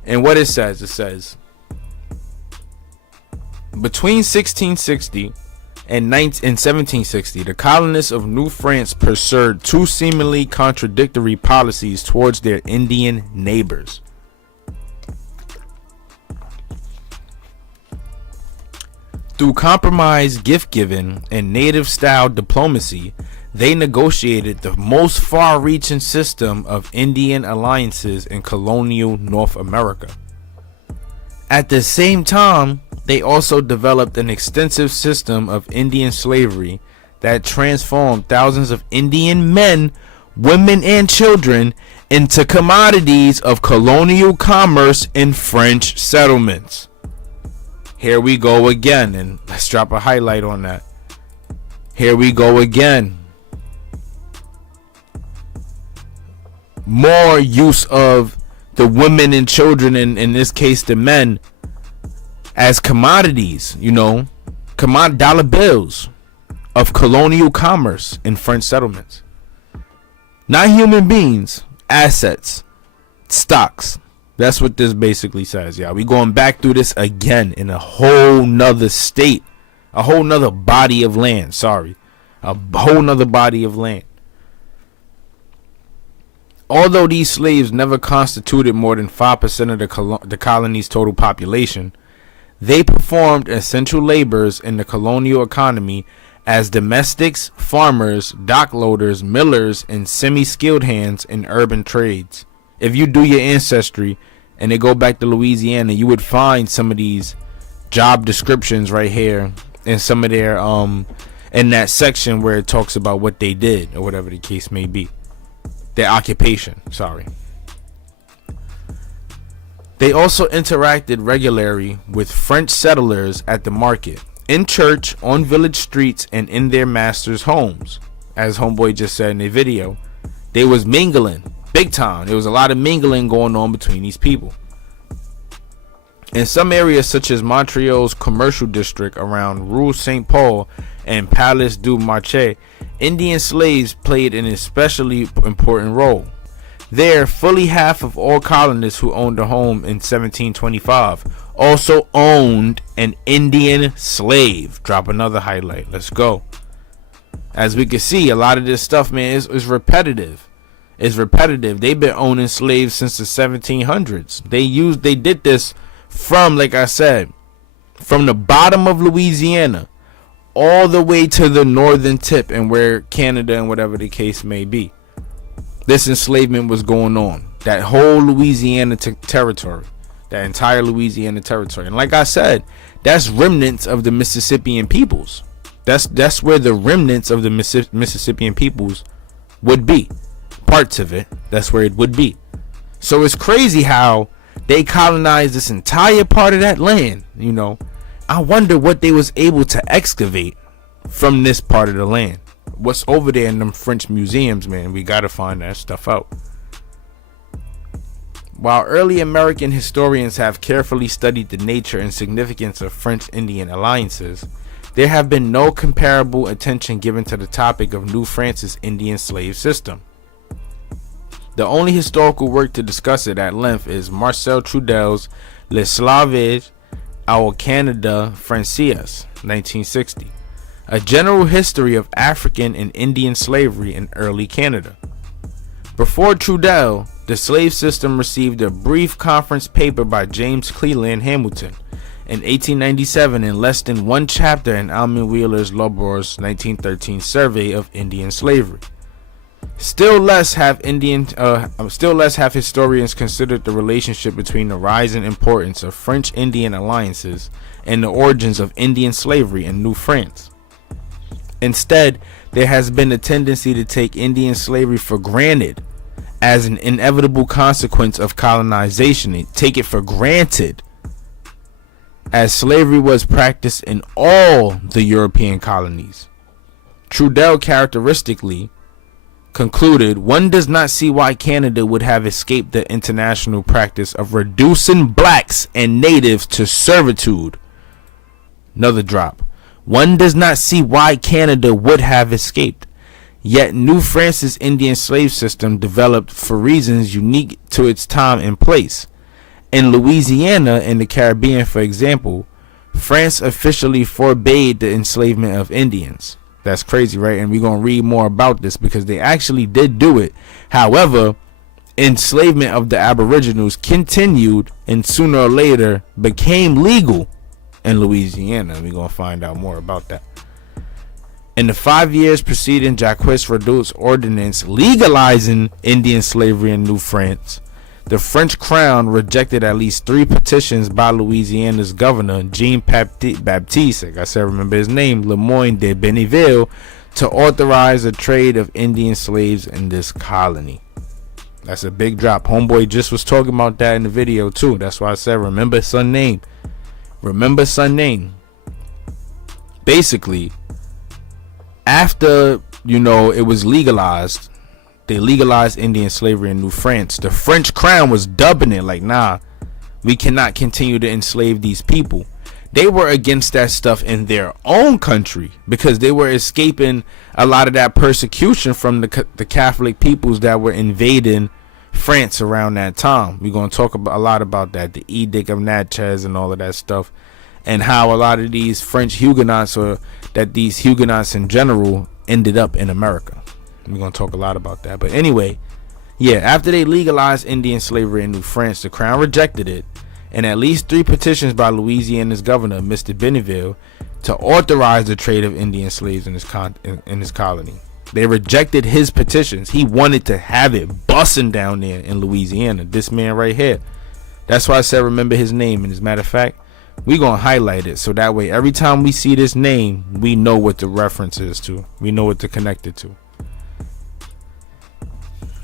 And what it says, between 1660 and 1760, the colonists of New France pursued two seemingly contradictory policies towards their Indian neighbors. Through compromise, gift-giving, and native-style diplomacy, they negotiated the most far-reaching system of Indian alliances in colonial North America. At the same time, they also developed an extensive system of Indian slavery that transformed thousands of Indian men, women, and children into commodities of colonial commerce in French settlements. Here we go again, and let's drop a highlight on that. Here we go again. More use of the women and children, in this case the men, as commodities, dollar bills of colonial commerce in French settlements. Not human beings, assets, stocks. That's what this basically says, y'all. We going back through this again in a whole nother state, a whole nother body of land. A whole nother body of land. Although these slaves never constituted more than 5% of the colony's total population, they performed essential labors in the colonial economy as domestics, farmers, dock loaders, millers, and semi-skilled hands in urban trades. If you do your ancestry and they go back to Louisiana, you would find some of these job descriptions right here in some of their in that section where it talks about what they did, or whatever the case may be. Their occupation, They also interacted regularly with French settlers at the market, in church, on village streets, and in their masters' homes. As homeboy just said in the video, they was mingling big time. There was a lot of mingling going on between these people. In some areas such as Montreal's commercial district around Rue St. Paul and Place du Marché, Indian slaves played an especially important role. There, fully half of all colonists who owned a home in 1725 also owned an Indian slave. Drop another highlight. Let's go. As we can see, a lot of this stuff, man, is repetitive. It's repetitive. They've been owning slaves since the 1700s. They did this from, like I said, from the bottom of Louisiana all the way to the northern tip and where Canada and whatever the case may be. This enslavement was going on. That whole Louisiana territory. That entire Louisiana territory. And like I said, that's remnants of the Mississippian peoples. That's where the remnants of the Mississippian peoples would be. Parts of it, that's where it would be. So it's crazy how they colonized this entire part of that land. I wonder what they was able to excavate from this part of the land. What's over there in them French museums, man? We gotta find that stuff out. While early American historians have carefully studied the nature and significance of French-Indian alliances, there have been no comparable attention given to the topic of New France's Indian slave system. The only historical work to discuss it at length is Marcel Trudel's L'Esclavage au Canada Français, 1960, a general history of African and Indian slavery in early Canada. Before Trudel, the slave system received a brief conference paper by James Cleland Hamilton in 1897 and less than one chapter in Alman Wheeler's Labor's 1913 survey of Indian slavery. Still less have historians considered the relationship between the rising importance of French-Indian alliances and the origins of Indian slavery in New France. Instead, there has been a tendency to take Indian slavery for granted as an inevitable consequence of colonization, and take it for granted as slavery was practiced in all the European colonies. Trudel characteristically concluded, one does not see why Canada would have escaped the international practice of reducing blacks and natives to servitude. Another drop. One does not see why Canada would have escaped. Yet New France's Indian slave system developed for reasons unique to its time and place. In Louisiana and the Caribbean, for example, France officially forbade the enslavement of Indians. That's crazy, right? And we're going to read more about this because they actually did do it. However, enslavement of the Aboriginals continued and sooner or later became legal in Louisiana. We're going to find out more about that. In the 5 years preceding Jacques Rodolphe's ordinance legalizing Indian slavery in New France, the French crown rejected at least 3 petitions by Louisiana's governor, Jean-Baptiste, like I said, remember his name, Lemoyne de Benneville, to authorize a trade of Indian slaves in this colony. That's a big drop. Homeboy just was talking about that in the video too. That's why I said, remember his son name. Remember son name. Basically, after, it was legalized, they legalized Indian slavery in New France. The French crown was dubbing it like, nah, we cannot continue to enslave these people. They were against that stuff in their own country because they were escaping a lot of that persecution from the Catholic peoples that were invading France around that time. We're going to talk a lot about that, the Edict of Natchez and all of that stuff, and how a lot of these French Huguenots, or that these Huguenots in general, ended up in America. We're going to talk a lot about that. But anyway, yeah, after they legalized Indian slavery in New France, the crown rejected it, and at least 3 petitions by Louisiana's governor, Mr. Benneville, to authorize the trade of Indian slaves in his colony. They rejected his petitions. He wanted to have it busting down there in Louisiana. This man right here. That's why I said remember his name. And as a matter of fact, we're going to highlight it so that way every time we see this name, we know what the reference is to. We know what to connect it to.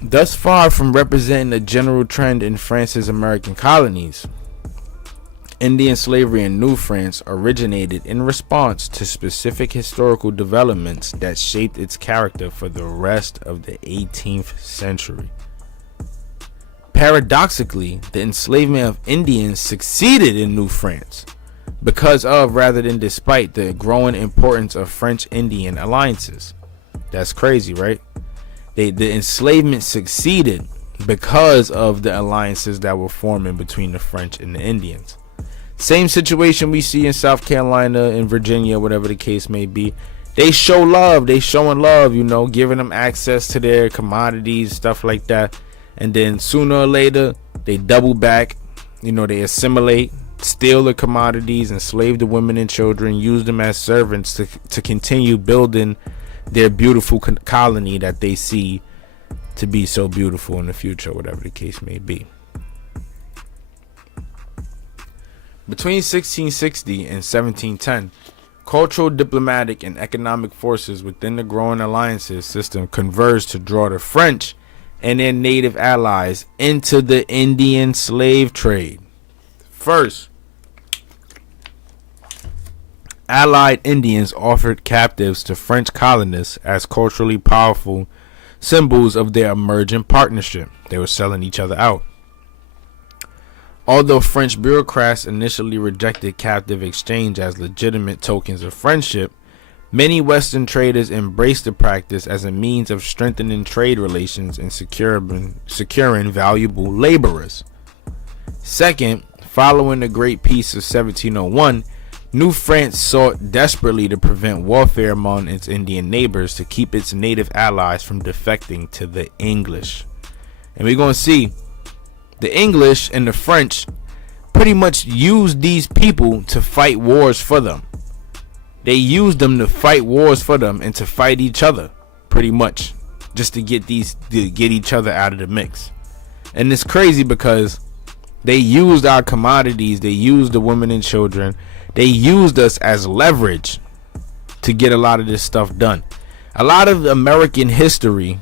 Thus far from representing a general trend in France's American colonies, Indian slavery in New France originated in response to specific historical developments that shaped its character for the rest of the 18th century. Paradoxically, the enslavement of Indians succeeded in New France because of, rather than despite, the growing importance of French-Indian alliances. That's crazy, right? The enslavement succeeded because of the alliances that were forming between the French and the Indians. Same situation we see in South Carolina and Virginia, whatever the case may be. They show love. They showing love, giving them access to their commodities, stuff like that. And then sooner or later, they double back. They assimilate, steal the commodities, enslave the women and children, use them as servants to continue building their beautiful colony that they see to be so beautiful in the future, whatever the case may be. Between 1660 and 1710, cultural, diplomatic, and economic forces within the growing alliances system converged to draw the French and their native allies into the Indian slave trade. First, Allied Indians offered captives to French colonists as culturally powerful symbols of their emergent partnership. They were selling each other out. Although French bureaucrats initially rejected captive exchange as legitimate tokens of friendship, many Western traders embraced the practice as a means of strengthening trade relations and securing valuable laborers. Second, following the Great Peace of 1701, New France sought desperately to prevent warfare among its Indian neighbors to keep its native allies from defecting to the English. And we're going to see the English and the French pretty much used these people to fight wars for them. They used them to fight wars for them and to fight each other, pretty much, just to get each other out of the mix. And it's crazy because they used our commodities, they used the women and children, they used us as leverage to get a lot of this stuff done. A lot of American history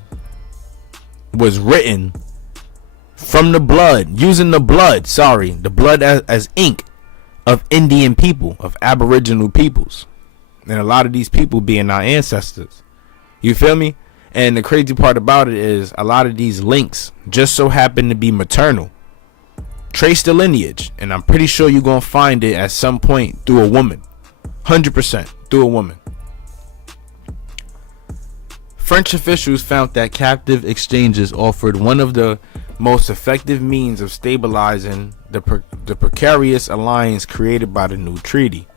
was written from the blood, using the blood as ink of Indian people, of Aboriginal peoples. And a lot of these people being our ancestors. You feel me? And the crazy part about it is a lot of these links just so happen to be maternal. Trace the lineage, and I'm pretty sure you're going to find it at some point through a woman. 100% through a woman. French officials found that captive exchanges offered one of the most effective means of stabilizing the precarious alliance created by the new treaty.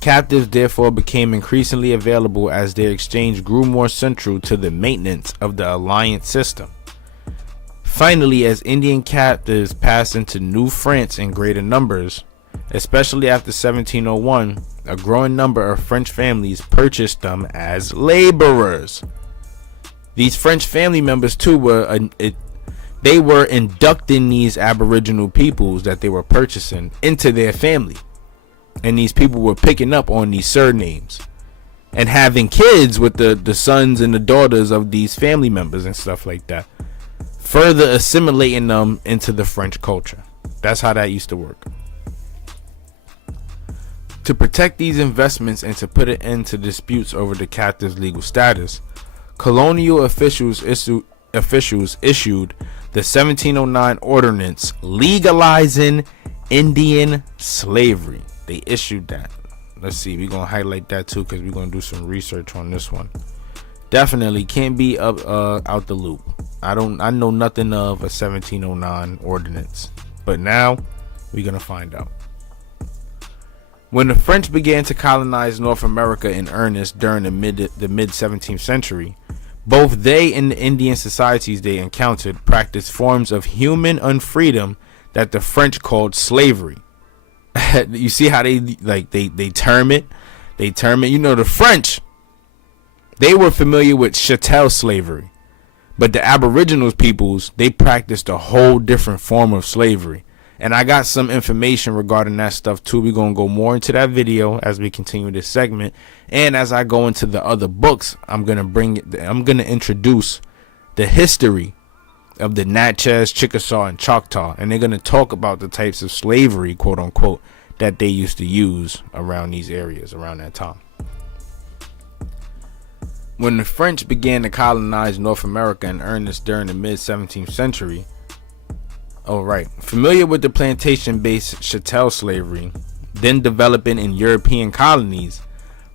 Captives therefore became increasingly available as their exchange grew more central to the maintenance of the alliance system. Finally, as Indian captives passed into New France in greater numbers, especially after 1701, a growing number of French families purchased them as laborers. These French family members too were inducting these Aboriginal peoples that they were purchasing into their family. And these people were picking up on these surnames and having kids with the sons and the daughters of these family members and stuff like that, further assimilating them into the French culture. That's how that used to work. To protect these investments and to put an end to disputes over the captives' legal status, colonial officials issued the 1709 ordinance legalizing Indian slavery. They issued that. Let's see, we're gonna highlight that too because we're gonna do some research on this one. Definitely can't be out the loop. I know nothing of a 1709 ordinance, but now we're gonna find out. When the French began to colonize North America in earnest during the mid 17th century, both they and the Indian societies they encountered practiced forms of human unfreedom that the French called slavery. You see how they term it? They term it. You know, the French, they were familiar with chattel slavery, but the Aboriginal peoples, they practiced a whole different form of slavery. And I got some information regarding that stuff too. We're going to go more into that video as we continue this segment. And as I go into the other books, I'm going to introduce the history of the Natchez, Chickasaw, and Choctaw. And they're going to talk about the types of slavery, quote unquote, that they used to use around these areas around that time. When the French began to colonize North America in earnest during the mid 17th century, familiar with the plantation-based chattel slavery, then developing in European colonies,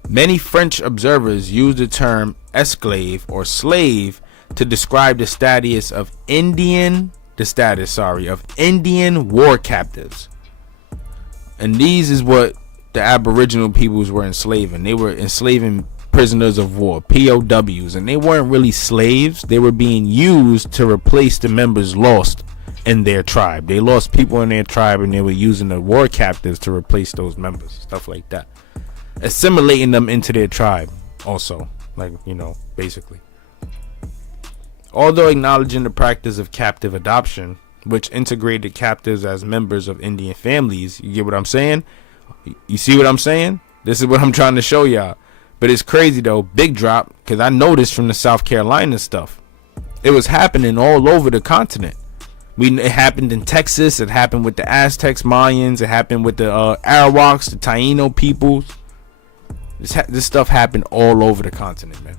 many French observers used the term esclave or slave to describe the status of Indian war captives. And these is what the Aboriginal peoples were enslaving. They were enslaving prisoners of war, POWs, and they weren't really slaves. They were being used to replace the members lost in their tribe. They lost people in their tribe and they were using the war captives to replace those members, stuff like that, assimilating them into their tribe also, basically. Although acknowledging the practice of captive adoption, which integrated captives as members of Indian families, you get what I'm saying? You see what I'm saying? This is what I'm trying to show y'all. But it's crazy though, big drop, because I noticed from the South Carolina stuff, it was happening all over the continent. It happened in Texas. It happened with the Aztecs, Mayans. It happened with the Arawaks, the Taino peoples. This stuff happened all over the continent, man.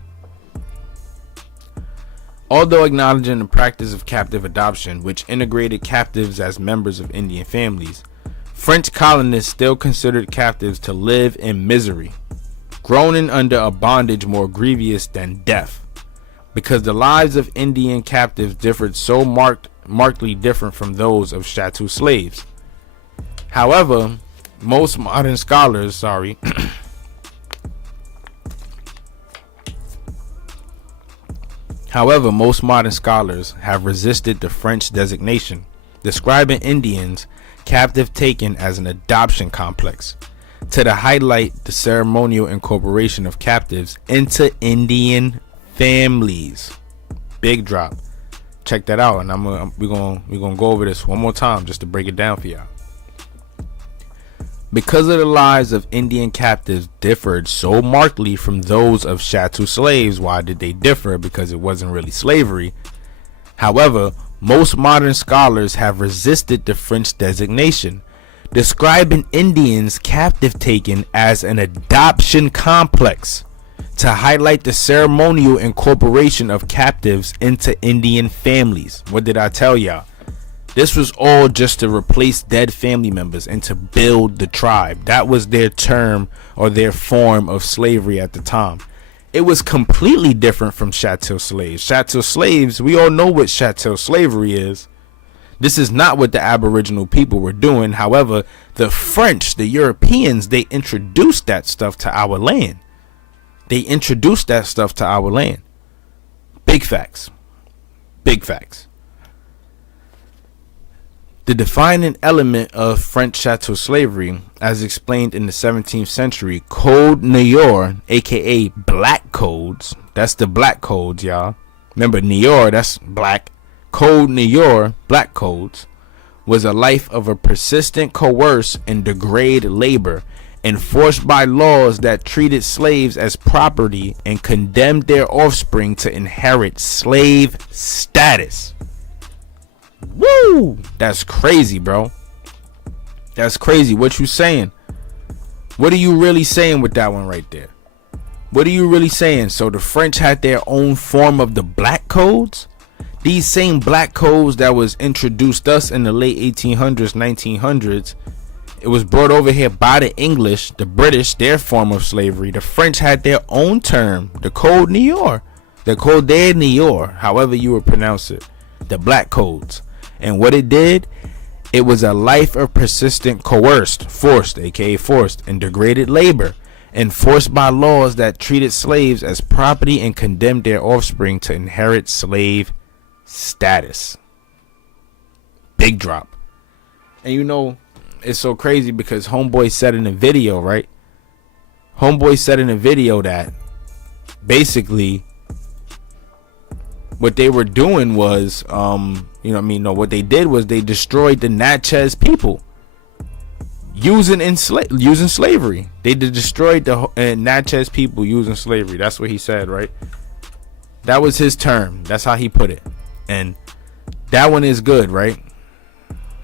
Although acknowledging the practice of captive adoption, which integrated captives as members of Indian families, French colonists still considered captives to live in misery, groaning under a bondage more grievous than death, because the lives of Indian captives differed so markedly different from those of chattel slaves. However, most modern scholars, have resisted the French designation, describing Indians captive taken as an adoption complex, to highlight the ceremonial incorporation of captives into Indian families. Big drop. Check that out, and we're gonna go over this one more time just to break it down for y'all. Because of the lives of Indian captives differed so markedly from those of chattel slaves. Why did they differ? Because it wasn't really slavery. However, most modern scholars have resisted the French designation, describing Indians captive taken as an adoption complex, to highlight the ceremonial incorporation of captives into Indian families. What did I tell y'all? This was all just to replace dead family members and to build the tribe. That was their term or their form of slavery at the time. It was completely different from chattel slaves. Chattel slaves, we all know what chattel slavery is. This is not what the Aboriginal people were doing. However, the French, the Europeans, they introduced that stuff to our land. Big facts. Big facts. The defining element of French chattel slavery, as explained in the 17th century Code Noir, aka black codes. That's the black codes, y'all. Remember, Noir, that's black. Code Noir, black codes, was a life of a persistent, coerced, and degraded labor, enforced by laws that treated slaves as property and condemned their offspring to inherit slave status. Woo! That's crazy, bro. That's crazy. What you saying? What are you really saying with that one right there? What are you really saying? So the French had their own form of the black codes? These same black codes that was introduced us in the late 1800s, 1900s, it was brought over here by the English, the British, their form of slavery. The French had their own term, the Code Noir, the Code Noir, however you would pronounce it, the black codes. And what it did, it was a life of persistent, forced, aka forced, and degraded labor, enforced by laws that treated slaves as property and condemned their offspring to inherit slave status. Big drop. And you know, it's so crazy because Homeboy said in a video, right? Homeboy said in a video that basically what they were doing was, what they did was they destroyed the Natchez people using slavery. They destroyed the Natchez people using slavery. That's what he said, right? That was his term. That's how he put it. And that one is good, right?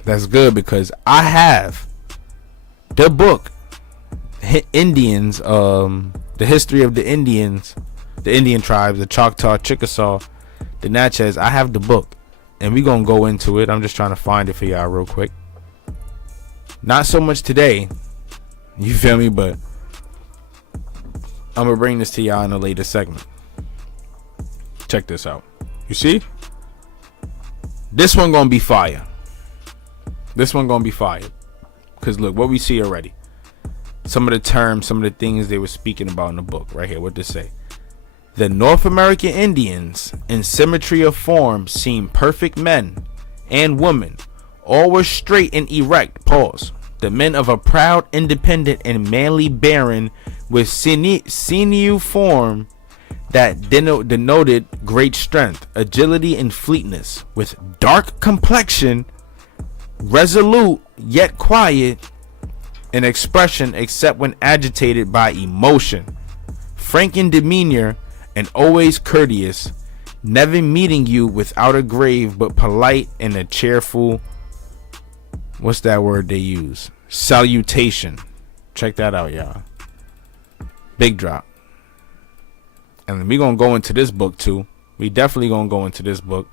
That's good because I have the book Indians, the history of the Indians, the Indian tribes, the Choctaw, Chickasaw, the Natchez. I have the book and we're gonna go into it. I'm just trying to find it for y'all real quick. Not so much today, you feel me, but I'm gonna bring this to y'all in a later segment. Check this out. You see, this one gonna be fire. Because look what we see already. Some of the terms, some of the things they were speaking about in the book right here. What they say: the North American Indians, in symmetry of form, seem perfect men and women. All were straight and erect. Pause. The men of a proud, independent, and manly bearing, with sinew form that denoted great strength, agility, and fleetness, with dark complexion, resolute yet quiet in expression except when agitated by emotion, frank in demeanor, and always courteous, never meeting you without a grave, but polite and a cheerful, what's that word they use? Salutation. Check that out, y'all. Big drop. And we're gonna go into this book too. We definitely gonna go into this book.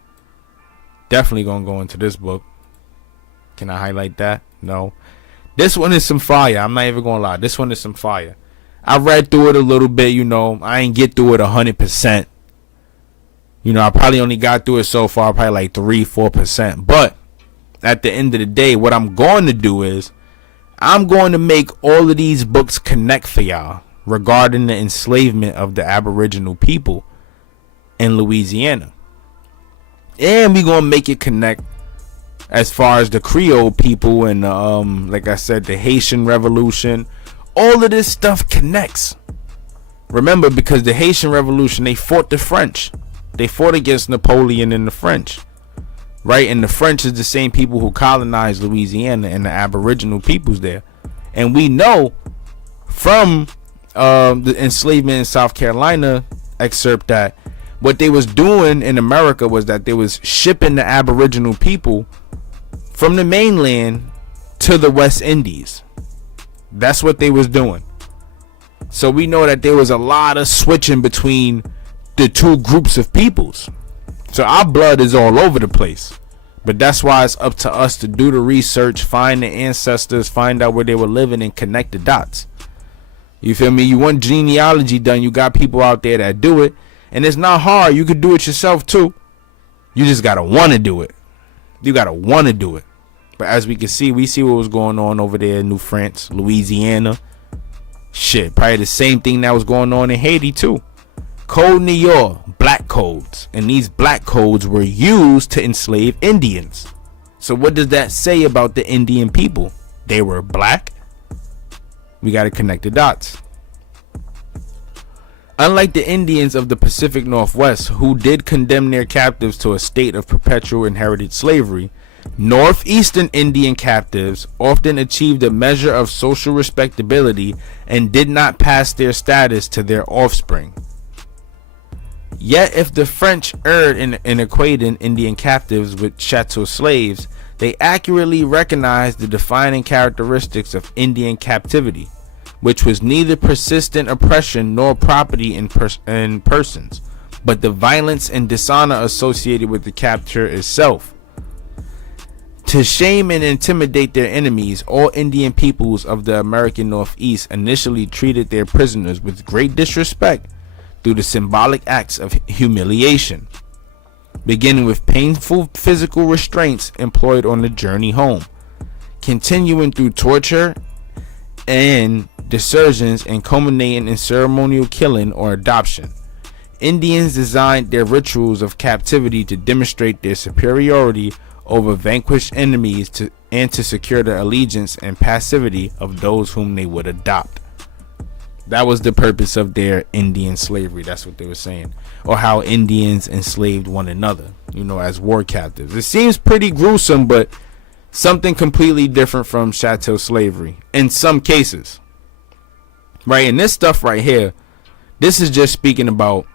Definitely gonna go into this book. Can I highlight that? No. This one is some fire. I'm not even gonna lie. This one is some fire. I read through it a little bit, you know. I ain't get through it 100%. You know, I probably only got through it so far, probably like 3-4%. But at the end of the day, what I'm going to do is I'm going to make all of these books connect for y'all regarding the enslavement of the Aboriginal people in Louisiana. And we're going to make it connect as far as the Creole people and, like I said, the Haitian Revolution. All of this stuff connects. Remember, because the Haitian Revolution, they fought the French. They fought against Napoleon and the French. Right? And the French is the same people who colonized Louisiana and the Aboriginal peoples there. And we know from the enslavement in South Carolina excerpt that what they was doing in America was that they was shipping the Aboriginal people from the mainland to the West Indies. That's what they was doing. So we know that there was a lot of switching between the two groups of peoples. So our blood is all over the place. But that's why it's up to us to do the research, find the ancestors, find out where they were living, and connect the dots. You feel me? You want genealogy done, you got people out there that do it. And it's not hard. You could do it yourself too. You just gotta want to do it. You gotta want to do it. But as we can see, we see what was going on over there in New France, Louisiana. Shit, probably the same thing that was going on in Haiti too. Code New York, black codes. And these black codes were used to enslave Indians. So what does that say about the Indian people? They were black. We got to connect the dots. Unlike the Indians of the Pacific Northwest, who did condemn their captives to a state of perpetual inherited slavery, Northeastern Indian captives often achieved a measure of social respectability and did not pass their status to their offspring. Yet if the French erred in equating Indian captives with chattel slaves, they accurately recognized the defining characteristics of Indian captivity, which was neither persistent oppression nor property in persons, but the violence and dishonor associated with the capture itself. To shame and intimidate their enemies, all Indian peoples of the American Northeast initially treated their prisoners with great disrespect through the symbolic acts of humiliation, beginning with painful physical restraints employed on the journey home, continuing through torture and desertions, and culminating in ceremonial killing or adoption. Indians designed their rituals of captivity to demonstrate their superiority over vanquished enemies and to secure the allegiance and passivity of those whom they would adopt. That was the purpose of their Indian slavery. That's what they were saying. Or how Indians enslaved one another, you know, as war captives. It seems pretty gruesome, but something completely different from chattel slavery in some cases. Right? And this stuff right here, this is just speaking about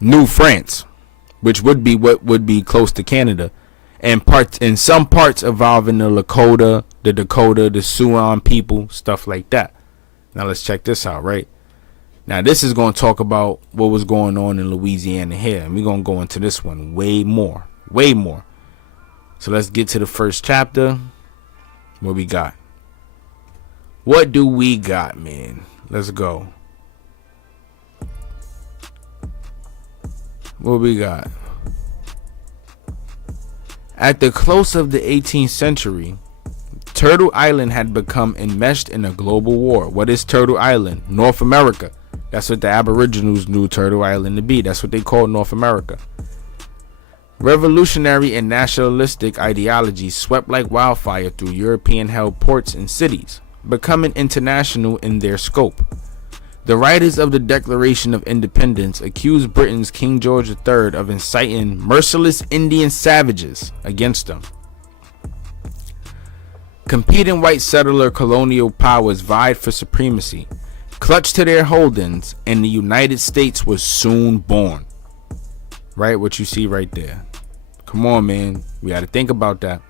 New France, which would be what would be close to Canada, and parts in some parts involving the Lakota, the Siouan people, stuff like that. Now let's check this out, right? Now this is going to talk about what was going on in Louisiana here, and we're going to go into this one way more. So let's get to the first chapter. What we got? What do we got, man? Let's go. What we got? At the close of the 18th century, Turtle Island had become enmeshed in a global war. What is Turtle Island? North America. That's what the Aboriginals knew Turtle Island to be. That's what they called North America. Revolutionary and nationalistic ideology swept like wildfire through European-held ports and cities, becoming international in their scope. The writers of the Declaration of Independence accused Britain's King George III of inciting merciless Indian savages against them. Competing white settler colonial powers vied for supremacy, clutched to their holdings, and the United States was soon born. Right? What you see right there. Come on, man. We got to think about that.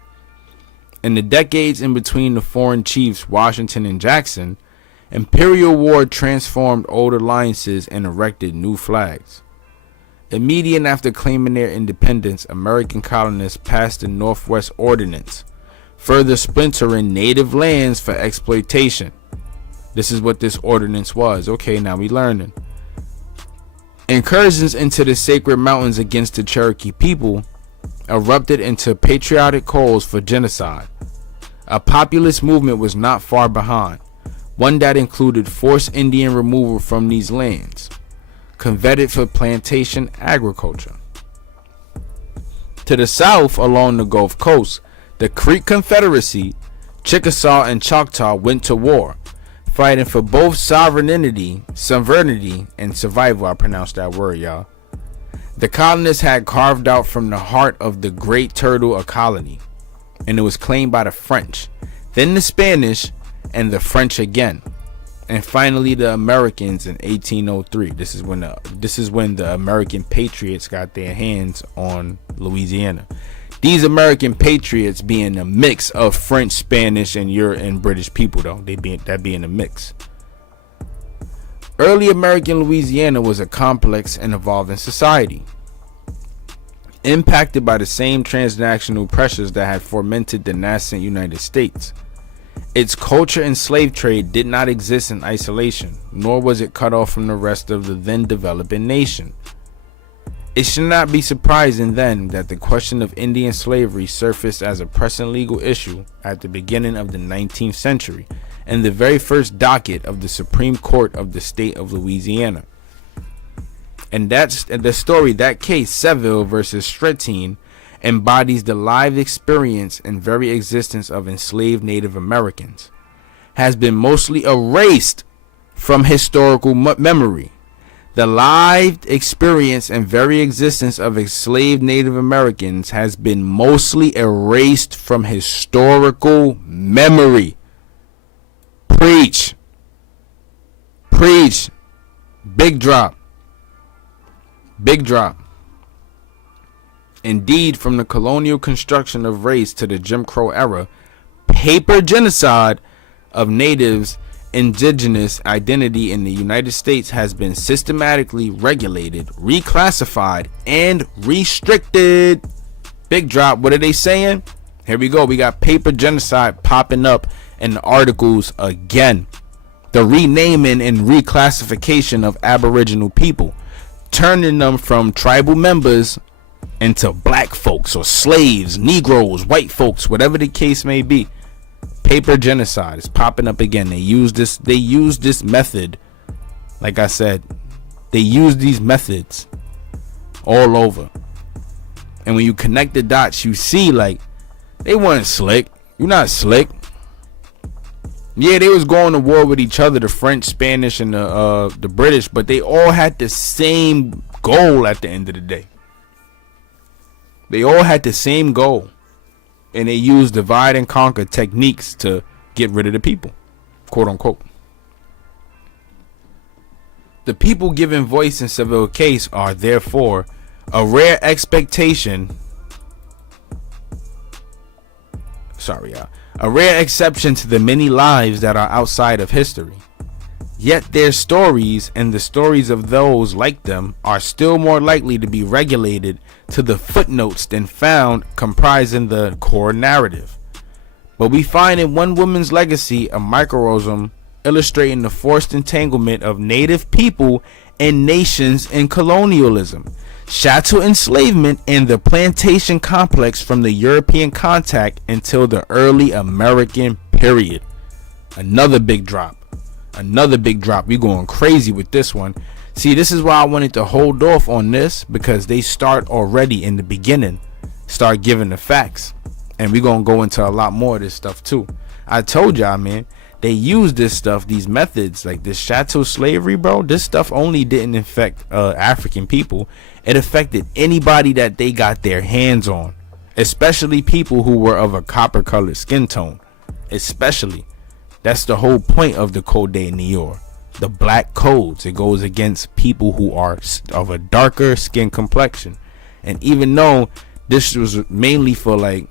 In the decades in between the foreign chiefs Washington and Jackson, Imperial war transformed old alliances and erected new flags. Immediately after claiming their independence, American colonists passed the Northwest Ordinance, further splintering native lands for exploitation. This is what this ordinance was. Okay, now we learning. Incursions into the sacred mountains against the Cherokee people erupted into patriotic calls for genocide. A populist movement was not far behind, one that included forced Indian removal from these lands, coveted for plantation agriculture. To the south along the Gulf Coast, the Creek Confederacy, Chickasaw and Choctaw went to war, fighting for both sovereignty, and survival. I pronounced that word, y'all. The colonists had carved out from the heart of the Great Turtle a colony, and it was claimed by the French, then the Spanish, and the French again, and finally the Americans in 1803. This is when the American patriots got their hands on Louisiana. These American patriots being a mix of French, Spanish, and British people, though that being a mix. Early American Louisiana was a complex and evolving society, impacted by the same transnational pressures that had fomented the nascent United States. Its culture and slave trade did not exist in isolation, nor was it cut off from the rest of the then developing nation. It should not be surprising then that the question of Indian slavery surfaced as a pressing legal issue at the beginning of the 19th century and the very first docket of the Supreme Court of the state of Louisiana. And that's the story. That case, Seville versus Stretine, embodies the lived experience and very existence of enslaved Native Americans, has been mostly erased from historical memory. The lived experience and very existence of enslaved Native Americans has been mostly erased from historical memory. Preach. Preach. Big drop. Big drop. Indeed, from the colonial construction of race to the Jim Crow era, paper genocide of natives' indigenous identity in the United States has been systematically regulated, reclassified, and restricted. Big drop. What are they saying? Here we go. We got paper genocide popping up in the articles again. The renaming and reclassification of Aboriginal people, turning them from tribal members into black folks or slaves, Negroes, white folks, whatever the case may be. Paper genocide is popping up again. They use this method. Like I said, they use these methods all over. And when you connect the dots, you see like they weren't slick. You're not slick. Yeah, they was going to war with each other, the French, Spanish, and the British, but they all had the same goal at the end of the day. They all had the same goal. And they used divide and conquer techniques to get rid of the people, quote unquote. The people given voice in Seville case are therefore a rare exception to the many lives that are outside of history. Yet their stories and the stories of those like them are still more likely to be regulated to the footnotes than found comprising the core narrative. But we find in one woman's legacy a microcosm illustrating the forced entanglement of native people and nations in colonialism, chattel enslavement, and the plantation complex from the European contact until the early American period. Another big drop. We going crazy with this one. See, this is why I wanted to hold off on this, because they start already in the beginning, start giving the facts. And we're going to go into a lot more of this stuff too. I told y'all, man, they use this stuff, these methods, like this chattel slavery, bro. This stuff only didn't affect African people. It affected anybody that they got their hands on, especially people who were of a copper colored skin tone. Especially. That's the whole point of the Code de Nior. The black codes. It goes against people who are of a darker skin complexion. And even though this was mainly for like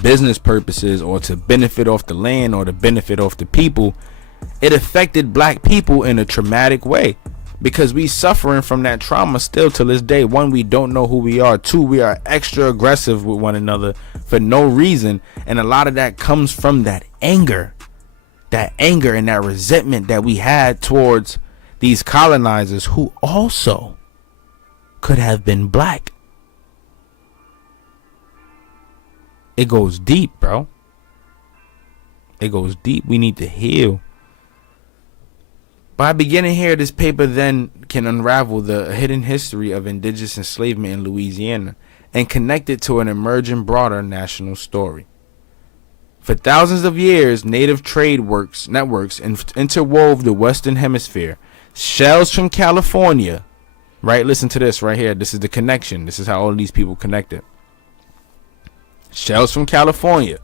business purposes or to benefit off the land or to benefit off the people, It affected black people in a traumatic way, because we suffering from that trauma still to this day. One, we don't know who we are. Two, we are extra aggressive with one another for no reason, and a lot of that comes from that anger and that resentment that we had towards these colonizers who also could have been black. It goes deep, bro. It goes deep. We need to heal. By beginning here, this paper then can unravel the hidden history of indigenous enslavement in Louisiana and connect it to an emerging broader national story. For thousands of years, native trade networks interwove the Western Hemisphere. Shells from California, right? Listen to this right here. This is the connection. This is how all these people connected. Shells from California,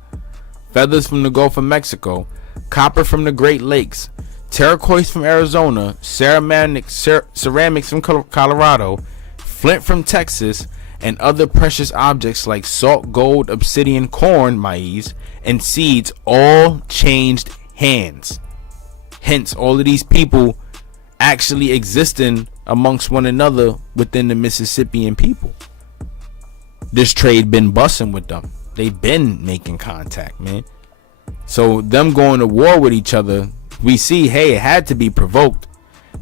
feathers from the Gulf of Mexico, copper from the Great Lakes, turquoise from Arizona, ceramics from Colorado, flint from Texas, and other precious objects like salt, gold, obsidian, corn, maize, and seeds all changed hands. Hence, all of these people actually existing amongst one another within the Mississippian people. This trade been busting with them. They been making contact, man. So them going to war with each other, we see, hey, it had to be provoked.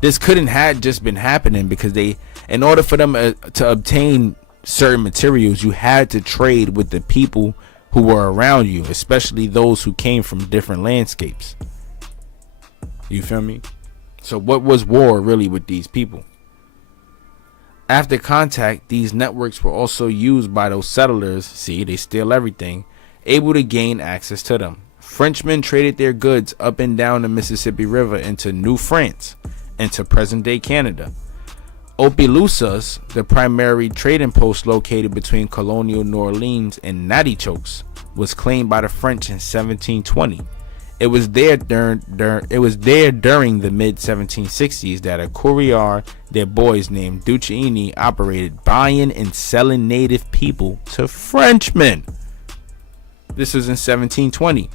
This couldn't have just been happening because in order for them to obtain certain materials, you had to trade with the people who were around you, especially those who came from different landscapes. You feel me? So what was war really with these people? After contact, these networks were also used by those settlers, see, they steal everything, able to gain access to them. Frenchmen traded their goods up and down the Mississippi River into New France, into present-day Canada. Opelousas, the primary trading post located between colonial New Orleans and Nattychokes, was claimed by the French in 1720. It was there during the mid-1760s that a courier, their boys named Duchesne, operated buying and selling native people to Frenchmen. This was in 1720.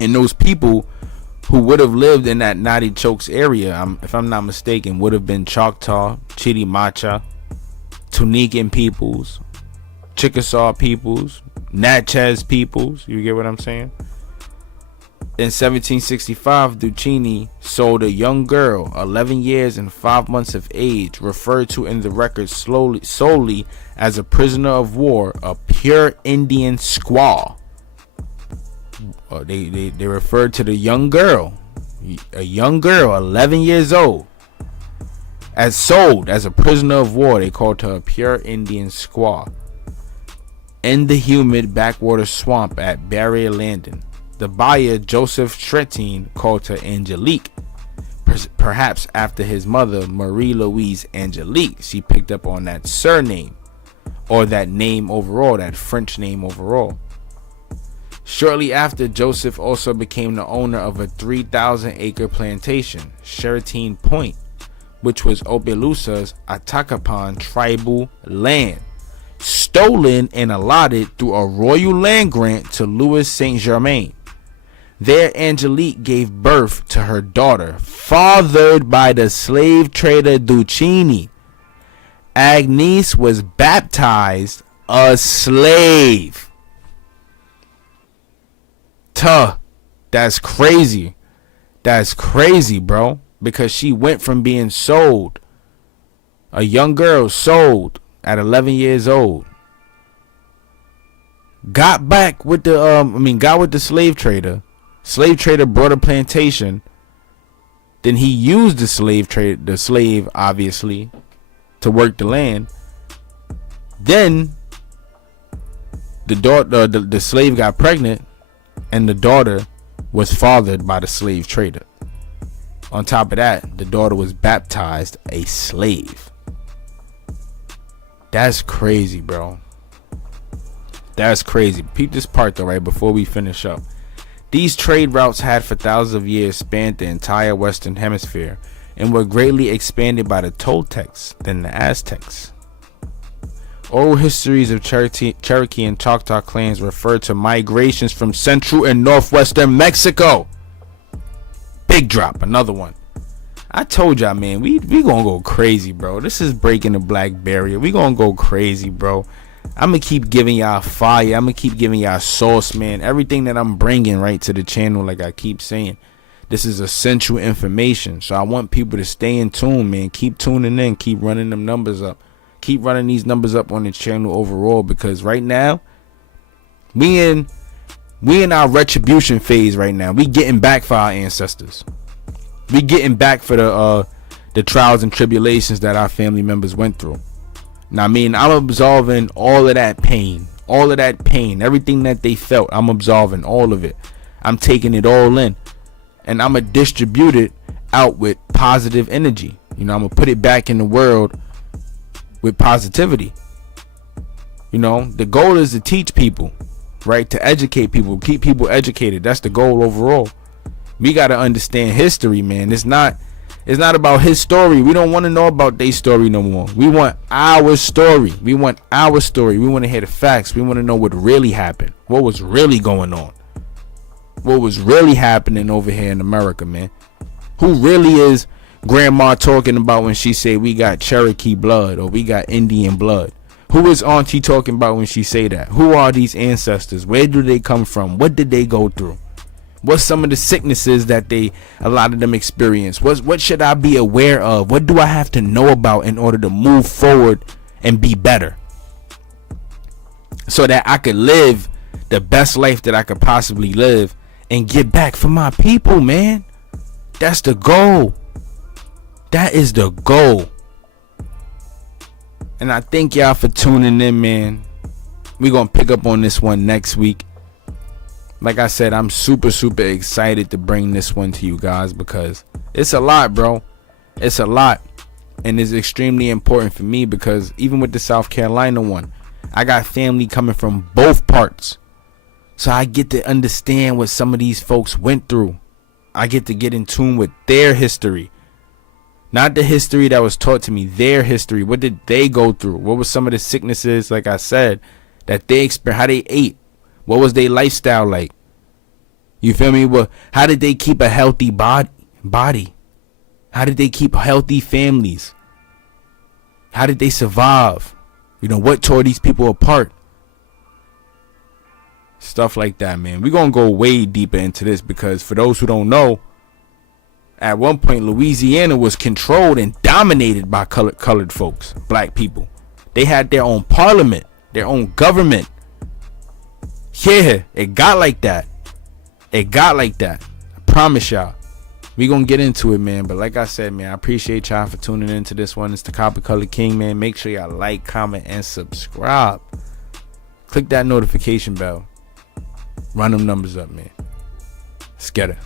And those people who would have lived in that Nattychokes area, if I'm not mistaken, would have been Choctaw, Chitimacha, Tunican peoples, Chickasaw peoples, Natchez peoples. You get what I'm saying? In 1765, Duchesne sold a young girl, 11 years and 5 months of age, referred to in the records solely as a prisoner of war, a pure Indian squaw. They referred to the young girl, a young girl, 11 years old, as sold as a prisoner of war. They called her a pure Indian squaw. In the humid backwater swamp at Barrier Landing, the buyer, Joseph Tretine, called her Angelique, perhaps after his mother, Marie Louise Angelique. She picked up on that surname, or that name overall, that French name overall. Shortly after, Joseph also became the owner of a 3,000-acre plantation, Sheraton Point, which was Opelousas Atakapan tribal land, stolen and allotted through a royal land grant to Louis Saint Germain. There, Angelique gave birth to her daughter, fathered by the slave trader Duchesne. Agnes was baptized a slave. That's crazy. That's crazy, bro. Because she went from being sold, a young girl sold at 11 years old, got back with the slave trader. Slave trader brought a plantation. Then he used the slave obviously, to work the land. Then the slave got pregnant, and the daughter was fathered by the slave trader. On top of that, the daughter was baptized a slave. That's crazy, bro. That's crazy. Peep this part though, right before we finish up. These trade routes had for thousands of years spanned the entire Western Hemisphere and were greatly expanded by the Toltecs than the Aztecs. Oral histories of Cherokee and Choctaw clans refer to migrations from central and northwestern Mexico. Big drop, another one. I told y'all, man, we gonna go crazy, bro. This is breaking the black barrier. We gonna go crazy, bro. I'm gonna keep giving y'all fire. I'm gonna keep giving y'all sauce, man. Everything that I'm bringing right to the channel, like I keep saying, this is essential information. So I want people to stay in tune, man. Keep tuning in. Keep running them numbers up. Keep running these numbers up on the channel overall, because right now we in our retribution phase right now. We getting back for our ancestors. We getting back for the trials and tribulations that our family members went through. Now, I mean, I'm absolving all of that pain, everything that they felt. I'm absolving all of it. I'm taking it all in, and I'm gonna distribute it out with positive energy. You know, I'm gonna put it back in the world with positivity. You know, the goal is to teach people, right? To educate people, keep people educated. That's the goal overall. We got to understand history, man. It's not about his story. We don't want to know about their story no more. We want our story. We want to hear the facts. We want to know what really happened. What was really going on. What was really happening over here in America, man. Who really is grandma talking about when she say we got Cherokee blood or we got Indian blood? Who is auntie talking about when she say that? Who are these ancestors? Where do they come from? What did they go through? What's some of the sicknesses that a lot of them experience? What should I be aware of? What do I have to know about in order to move forward and be better, so that I could live the best life that I could possibly live and get back for my people, man? That's the goal. That is the goal. And I thank y'all for tuning in, man. We're going to pick up on this one next week. Like I said, I'm super excited to bring this one to you guys, because it's a lot, bro. It's a lot. And it's extremely important for me, because even with the South Carolina one, I got family coming from both parts. So I get to understand what some of these folks went through. I get to get in tune with their history. Not the history that was taught to me, their history. What did they go through? What were some of the sicknesses, like I said, that they experienced, how they ate? What was their lifestyle like? You feel me? Well, how did they keep a healthy body? How did they keep healthy families? How did they survive? You know, what tore these people apart? Stuff like that, man. We're going to go way deeper into this, because for those who don't know, at one point, Louisiana was controlled and dominated by colored folks, black people. They had their own parliament, their own government. Yeah, it got like that. I promise y'all. We gonna get into it, man. But like I said, man, I appreciate y'all for tuning into this one. It's the Copper Color King, man. Make sure y'all like, comment, and subscribe. Click that notification bell. Run them numbers up, man. Let's get it.